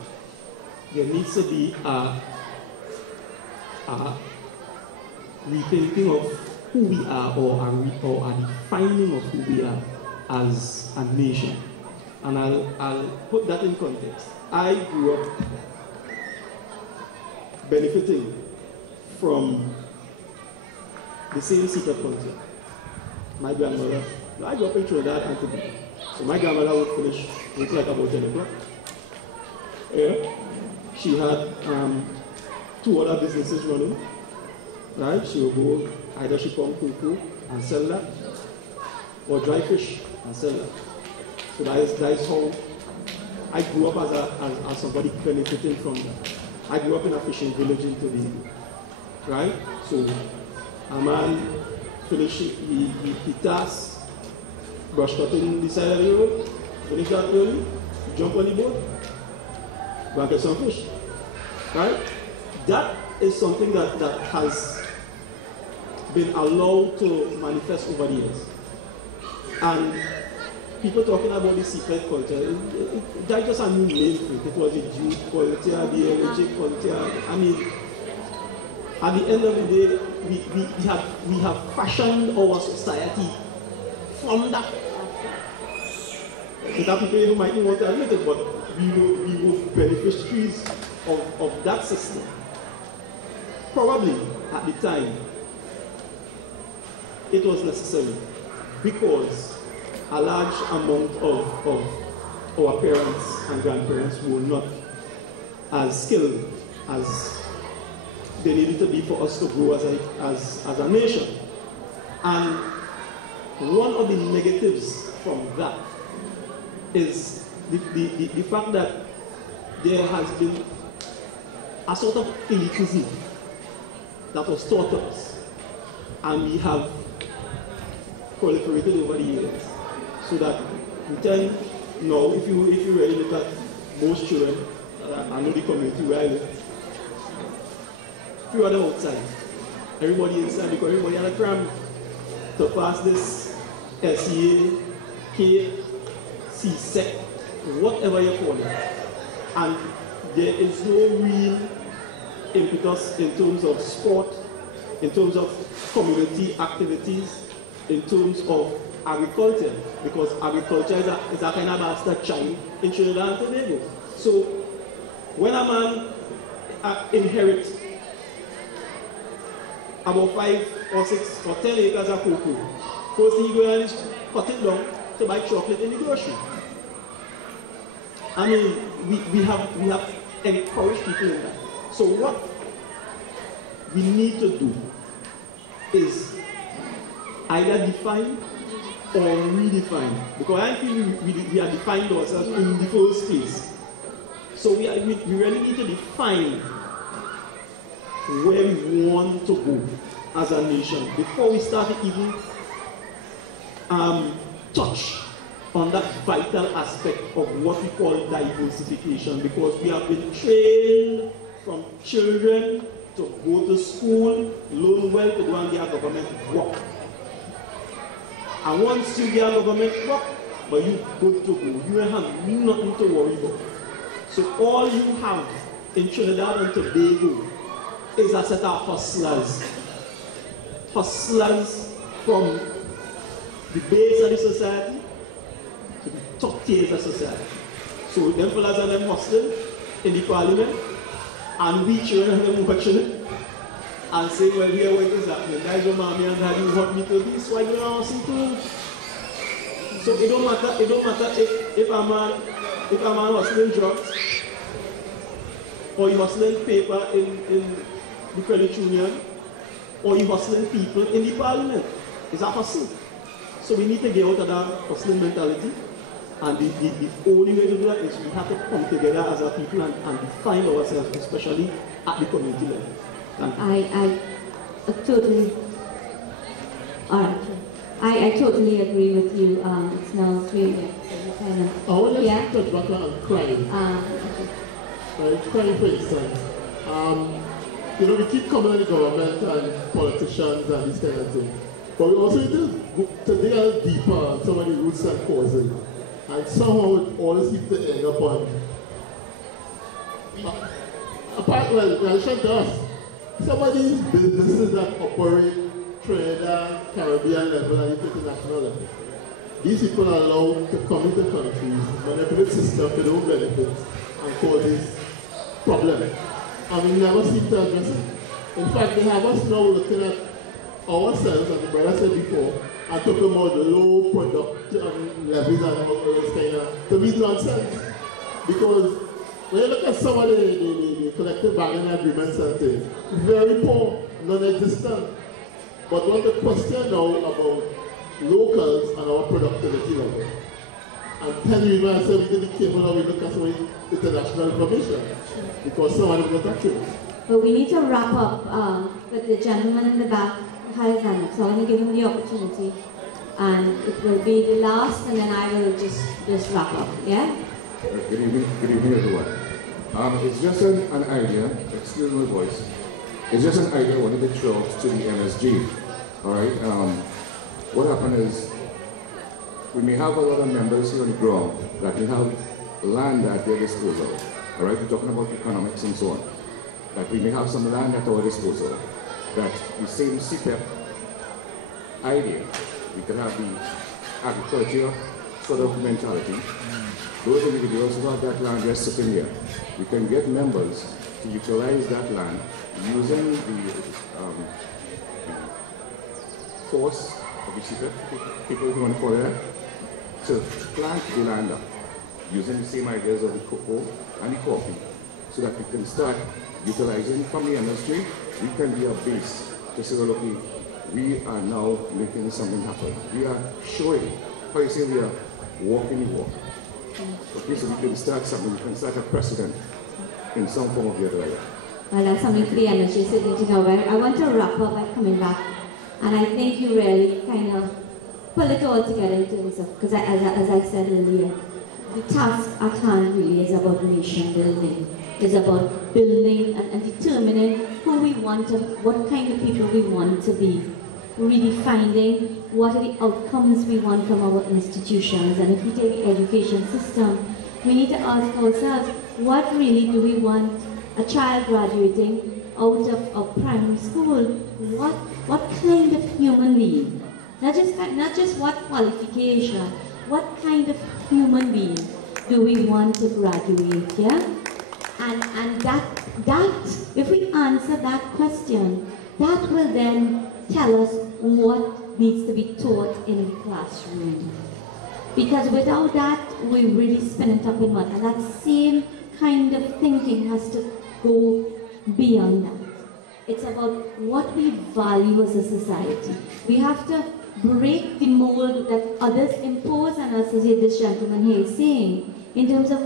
there needs to be a rethinking of who we are, or a defining of who we are as a nation. And I'll put that in context. I grew up benefiting from the same seat of country. My grandmother, I grew up in Trinidad and Tobago. So my grandmother would finish work like about 10 o'clock. Yeah. She had 2 other businesses running. Right? She would go, either she pump cocoa and sell that, or dry fish and sell that. So that is how I grew up as somebody benefiting from that. I grew up in a fishing village in Tobago, right? So a man finished, he tasked, brush cutting the side of the road, finish that early, jump on the boat, go and get some fish, right? That is something that has been allowed to manifest over the years. And people talking about the secret culture, that's just a new name for it. It was the Jew culture, the Arabic culture. I mean, at the end of the day, we have fashioned our society from that. There are people who might not want to admit it, but we were beneficiaries of that system. Probably at the time, it was necessary because a large amount of our parents and grandparents were not as skilled as they needed to be for us to grow as a nation. And one of the negatives from that is the fact that there has been a sort of elitism that was taught us, and we have proliferated over the years. So that we tend, now, if you really look at most children, I know the community where I live, few of them outside, everybody inside, because everybody had a cram to pass this SEA, K, C-SEC, whatever you call it. And there is no real impetus in terms of sport, in terms of community activities, in terms of agriculture, because agriculture is a kind of bastard child in Trinidad and Tobago. So when a man inherits about 5 or 6 or 10 acres of cocoa, first thing he goes and cut it down to buy chocolate in the grocery. I mean, we have encouraged people in that. So what we need to do is either define or redefine, because I feel we are defined ourselves in the first place. So we really need to define where we want to go as a nation before we start to even touch on that vital aspect of what we call diversification, because we have been trained from children to go to school, learn well, to go and get a government work. And once you get a government work, but you good to go, you have nothing to worry about. So all you have in Trinidad and Tobago is a set of hustlers. Hustlers from the base of the society to the top tiers of society. So them fellas and them hustling in the parliament, and we children have them watching and say, well, here what is happening? That's your mommy and daddy want me to this, why you don't see too? So it don't matter if a man hustling drugs, or you hustling paper in the credit union, or you hustling people in the parliament. It's a hustle. So we need to get out of that hustling mentality, and the only way to do that is we have to come together as a people and define ourselves, especially at the community level. I totally, all right. I totally agree with you. It's now 3 years. I want to touch back on crime. Right, crime, for instance. You know, we keep coming on the government and politicians and this kind of thing. But we also need to dig a little deeper on some of the roots and causes. And somehow it always seems to end up on apart, well, in addition to us, some of these businesses that operate Trinidad, Caribbean level and international level. These people are allowed to come into countries, manipulate systems for their own benefits, and cause this problem. And we never seem to address it. In fact, they have us now looking at ourselves, as the brother said before, and talking about the low production levies and all those kind of, to me, nonsense. Because when you look at some of the collective bargaining agreements and things, very poor, non-existent. But we want to question now about locals and our productivity level. And tell you, I said we need to be careful how we look at some international information, because someone is not accurate. But we need to wrap up, but the gentleman in the back has his hand up, so I want to give him the opportunity. And it will be the last, and then I will just wrap up, yeah? Good evening everyone. It's just an idea, excuse my voice. It's just an idea I wanted to throw to the MSG. All right. What happened is We may have a lot of members here on the ground that may have land at their disposal. All right, we're talking about economics and so on. That we may have some land at our disposal. That the same CPEP idea, we can have the agriculture sort of mentality. Those individuals who have that land just sitting here, we can get members to utilize that land using the force of the CPEP, people who want to call it that, to plant the land up using the same ideas of the cocoa and the coffee, so that we can start utilizing from the industry. We can be a base to say, well, okay, we are now making something happen. We are showing, how you say, we are walking the walk. Okay, so we can start something, we can start a precedent in some form of the other. Well, that's something for the energy sitting to know. I want to wrap up by coming back, and I think you really kind of pull it all together in terms of, because as I said earlier, the task at hand really is about nation building. It's about building and determining who we want to, what kind of people we want to be. Really finding what are the outcomes we want from our institutions. And if we take the education system, we need to ask ourselves, what really do we want a child graduating out of primary school? What kind of human being? Not just what qualification, what kind of human being do we want to graduate, yeah? And that if we answer that question, that will then tell us what needs to be taught in the classroom. Because without that, we really spin it up in mud. And that same kind of thinking has to go beyond that. It's about what we value as a society. We have to break the mold that others impose on us, as this gentleman here is saying, in terms of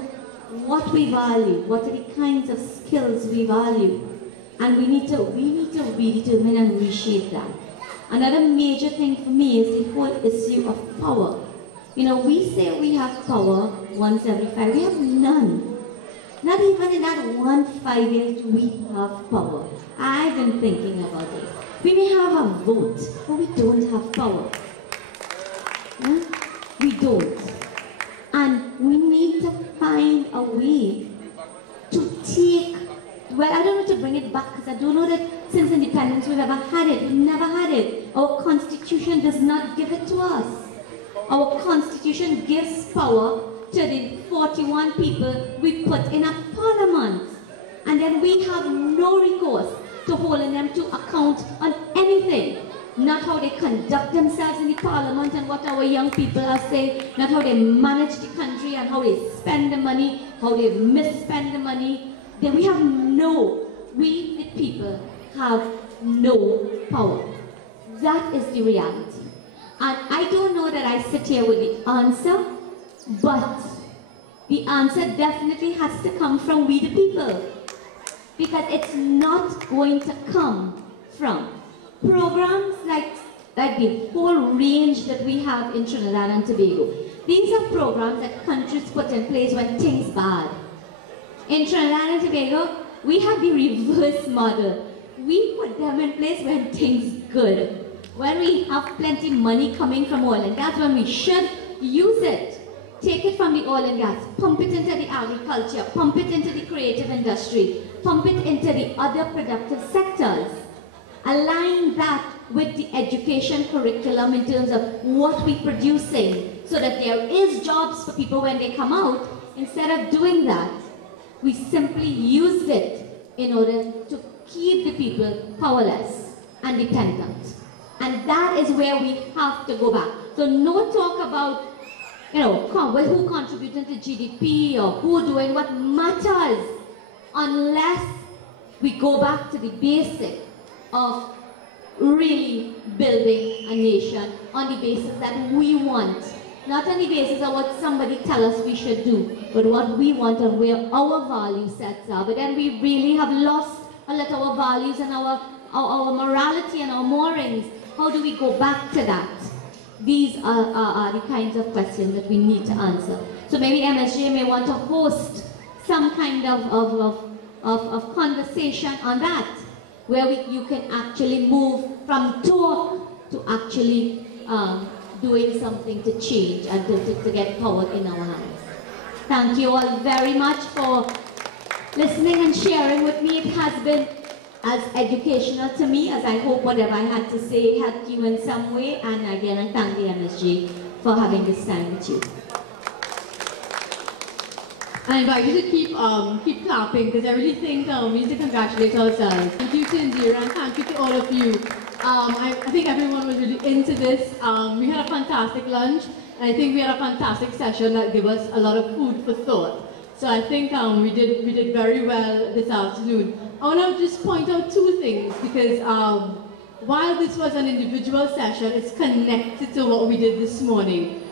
what we value, what are the kinds of skills we value. And we need to redetermine and reshape that. Another major thing for me is the whole issue of power. You know, we say we have power once every 5. We have none. Not even in that 1 5 years do we have power. I've been thinking about this. We may have a vote, but we don't have power. Yeah? We don't. And we need to find a way to take, well, I don't know to bring it back, because I don't know that since independence we've ever had it. We've never had it. Our Constitution does not give it to us. Our Constitution gives power to the 41 people we put in a parliament. And then we have no recourse to holding them to account on anything. Not how they conduct themselves in the parliament and what our young people are saying, not how they manage the country and how they spend the money, how they misspend the money. Then we the people have no power. That is the reality. And I don't know that I sit here with the answer, but the answer definitely has to come from we the people. Because it's not going to come from programs like the whole range that we have in Trinidad and Tobago. These are programs that countries put in place when things bad. In Trinidad and Tobago, we have the reverse model. We put them in place when things good. When we have plenty money coming from oil and gas, when we should use it. Take it from the oil and gas, pump it into the agriculture, pump it into the creative industry, pump it into the other productive sectors. Align that with the education curriculum in terms of what we're producing so that there is jobs for people when they come out. Instead of doing that, we simply used it in order to keep the people powerless and dependent. And that is where we have to go back. So no talk about, you know, who contributed to GDP or who doing what matters, unless we go back to the basic of really building a nation on the basis that we want. Not on the basis of what somebody tells us we should do, but what we want and where our value sets are. But then we really have lost a lot of our values and our morality and our moorings. How do we go back to that? These are the kinds of questions that we need to answer. So maybe MSJ may want to host some kind of conversation on that, where you can actually move from talk to actually doing something to change and to get power in our hands. Thank you all very much for listening and sharing with me. It has been as educational to me as I hope whatever I had to say helped you in some way. And again, I thank the MSG for having this time with you. I invite you to keep clapping, because I really think we need to congratulate ourselves. Thank you to Indira and thank you to all of you. I think everyone was really into this. We had a fantastic lunch, and I think we had a fantastic session that gave us a lot of food for thought. So I think we did very well this afternoon. I want to just point out two things, because while this was an individual session, it's connected to what we did this morning.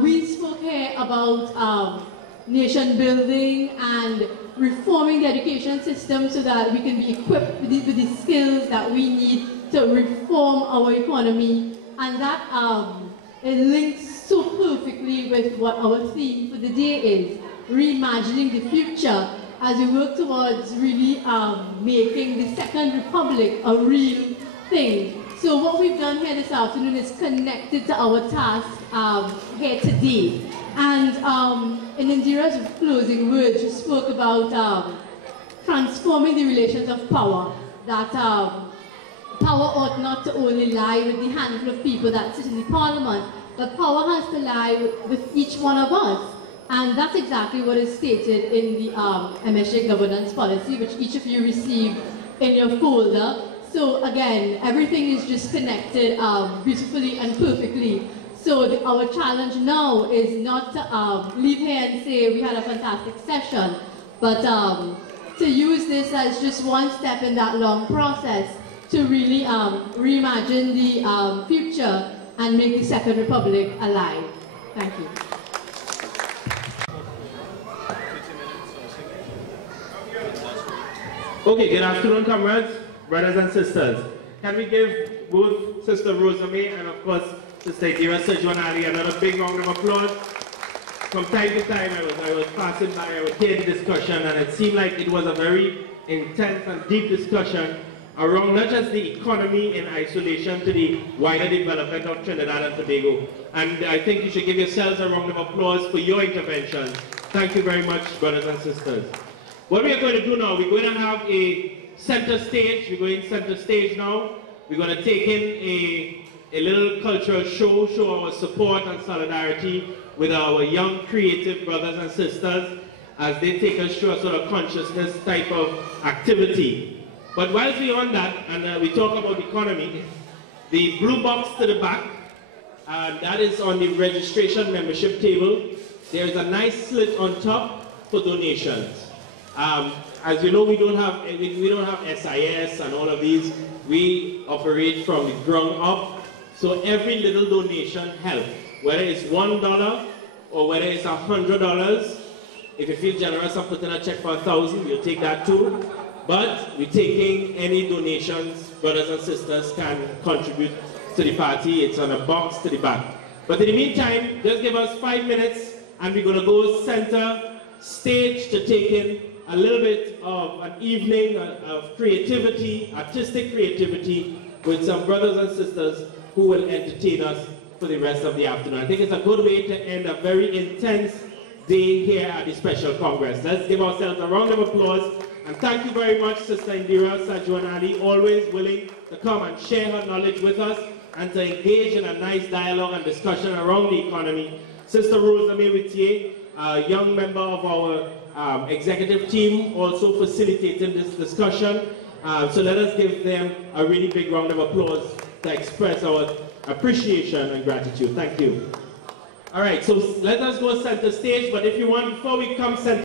We spoke here about nation building and reforming the education system so that we can be equipped with the skills that we need to reform our economy. And that it links so perfectly with what our theme for the day is, reimagining the future, as we work towards really making the Second Republic a real thing. So what we've done here this afternoon is connected to our task here today. And in Indira's closing words, she spoke about transforming the relations of power, that power ought not to only lie with the handful of people that sit in the parliament, but power has to lie with each one of us. And that's exactly what is stated in the MSJ governance policy, which each of you received in your folder. So again, everything is just connected beautifully and perfectly. So our challenge now is not to leave here and say we had a fantastic session, but to use this as just one step in that long process to really reimagine the future and make the Second Republic alive. Thank you. Okay, good afternoon, comrades, brothers and sisters. Can we give both Sister Rosamie and of course Sister Indira Sejuanali another big round of applause? From time to time I was passing by, I would hear the discussion, and it seemed like it was a very intense and deep discussion around not just the economy in isolation to the wider development of Trinidad and Tobago. And I think you should give yourselves a round of applause for your intervention. Thank you very much, brothers and sisters. What we are going to do now, we're going to have a center stage. We're going center stage now. We're going to take in a little cultural show our support and solidarity with our young creative brothers and sisters as they take us through a sort of consciousness type of activity. But whilst we're on that, and we talk about economy, the blue box to the back, that is on the registration membership table. There's a nice slit on top for donations. As you know, we don't have SIS and all of these. We operate from the ground up. So every little donation helps, whether it's $1 or whether it's $100. If you feel generous and put in a check for 1,000, we'll take that too. But we're taking any donations brothers and sisters can contribute to the party. It's on a box to the back. But in the meantime, just give us 5 minutes and we're going to go center stage to take in a little bit of an evening of creativity, artistic creativity, with some brothers and sisters who will entertain us for the rest of the afternoon. I think it's a good way to end a very intense day here at the Special Congress. Let's give ourselves a round of applause. And thank you very much, Sister Indira Sejuanali, always willing to come and share her knowledge with us and to engage in a nice dialogue and discussion around the economy. Sister Rosamie Whittier, a young member of our executive team, also facilitating this discussion. So let us give them a really big round of applause to express our appreciation and gratitude. Thank you. All right, so let us go center stage, but if you want, before we come center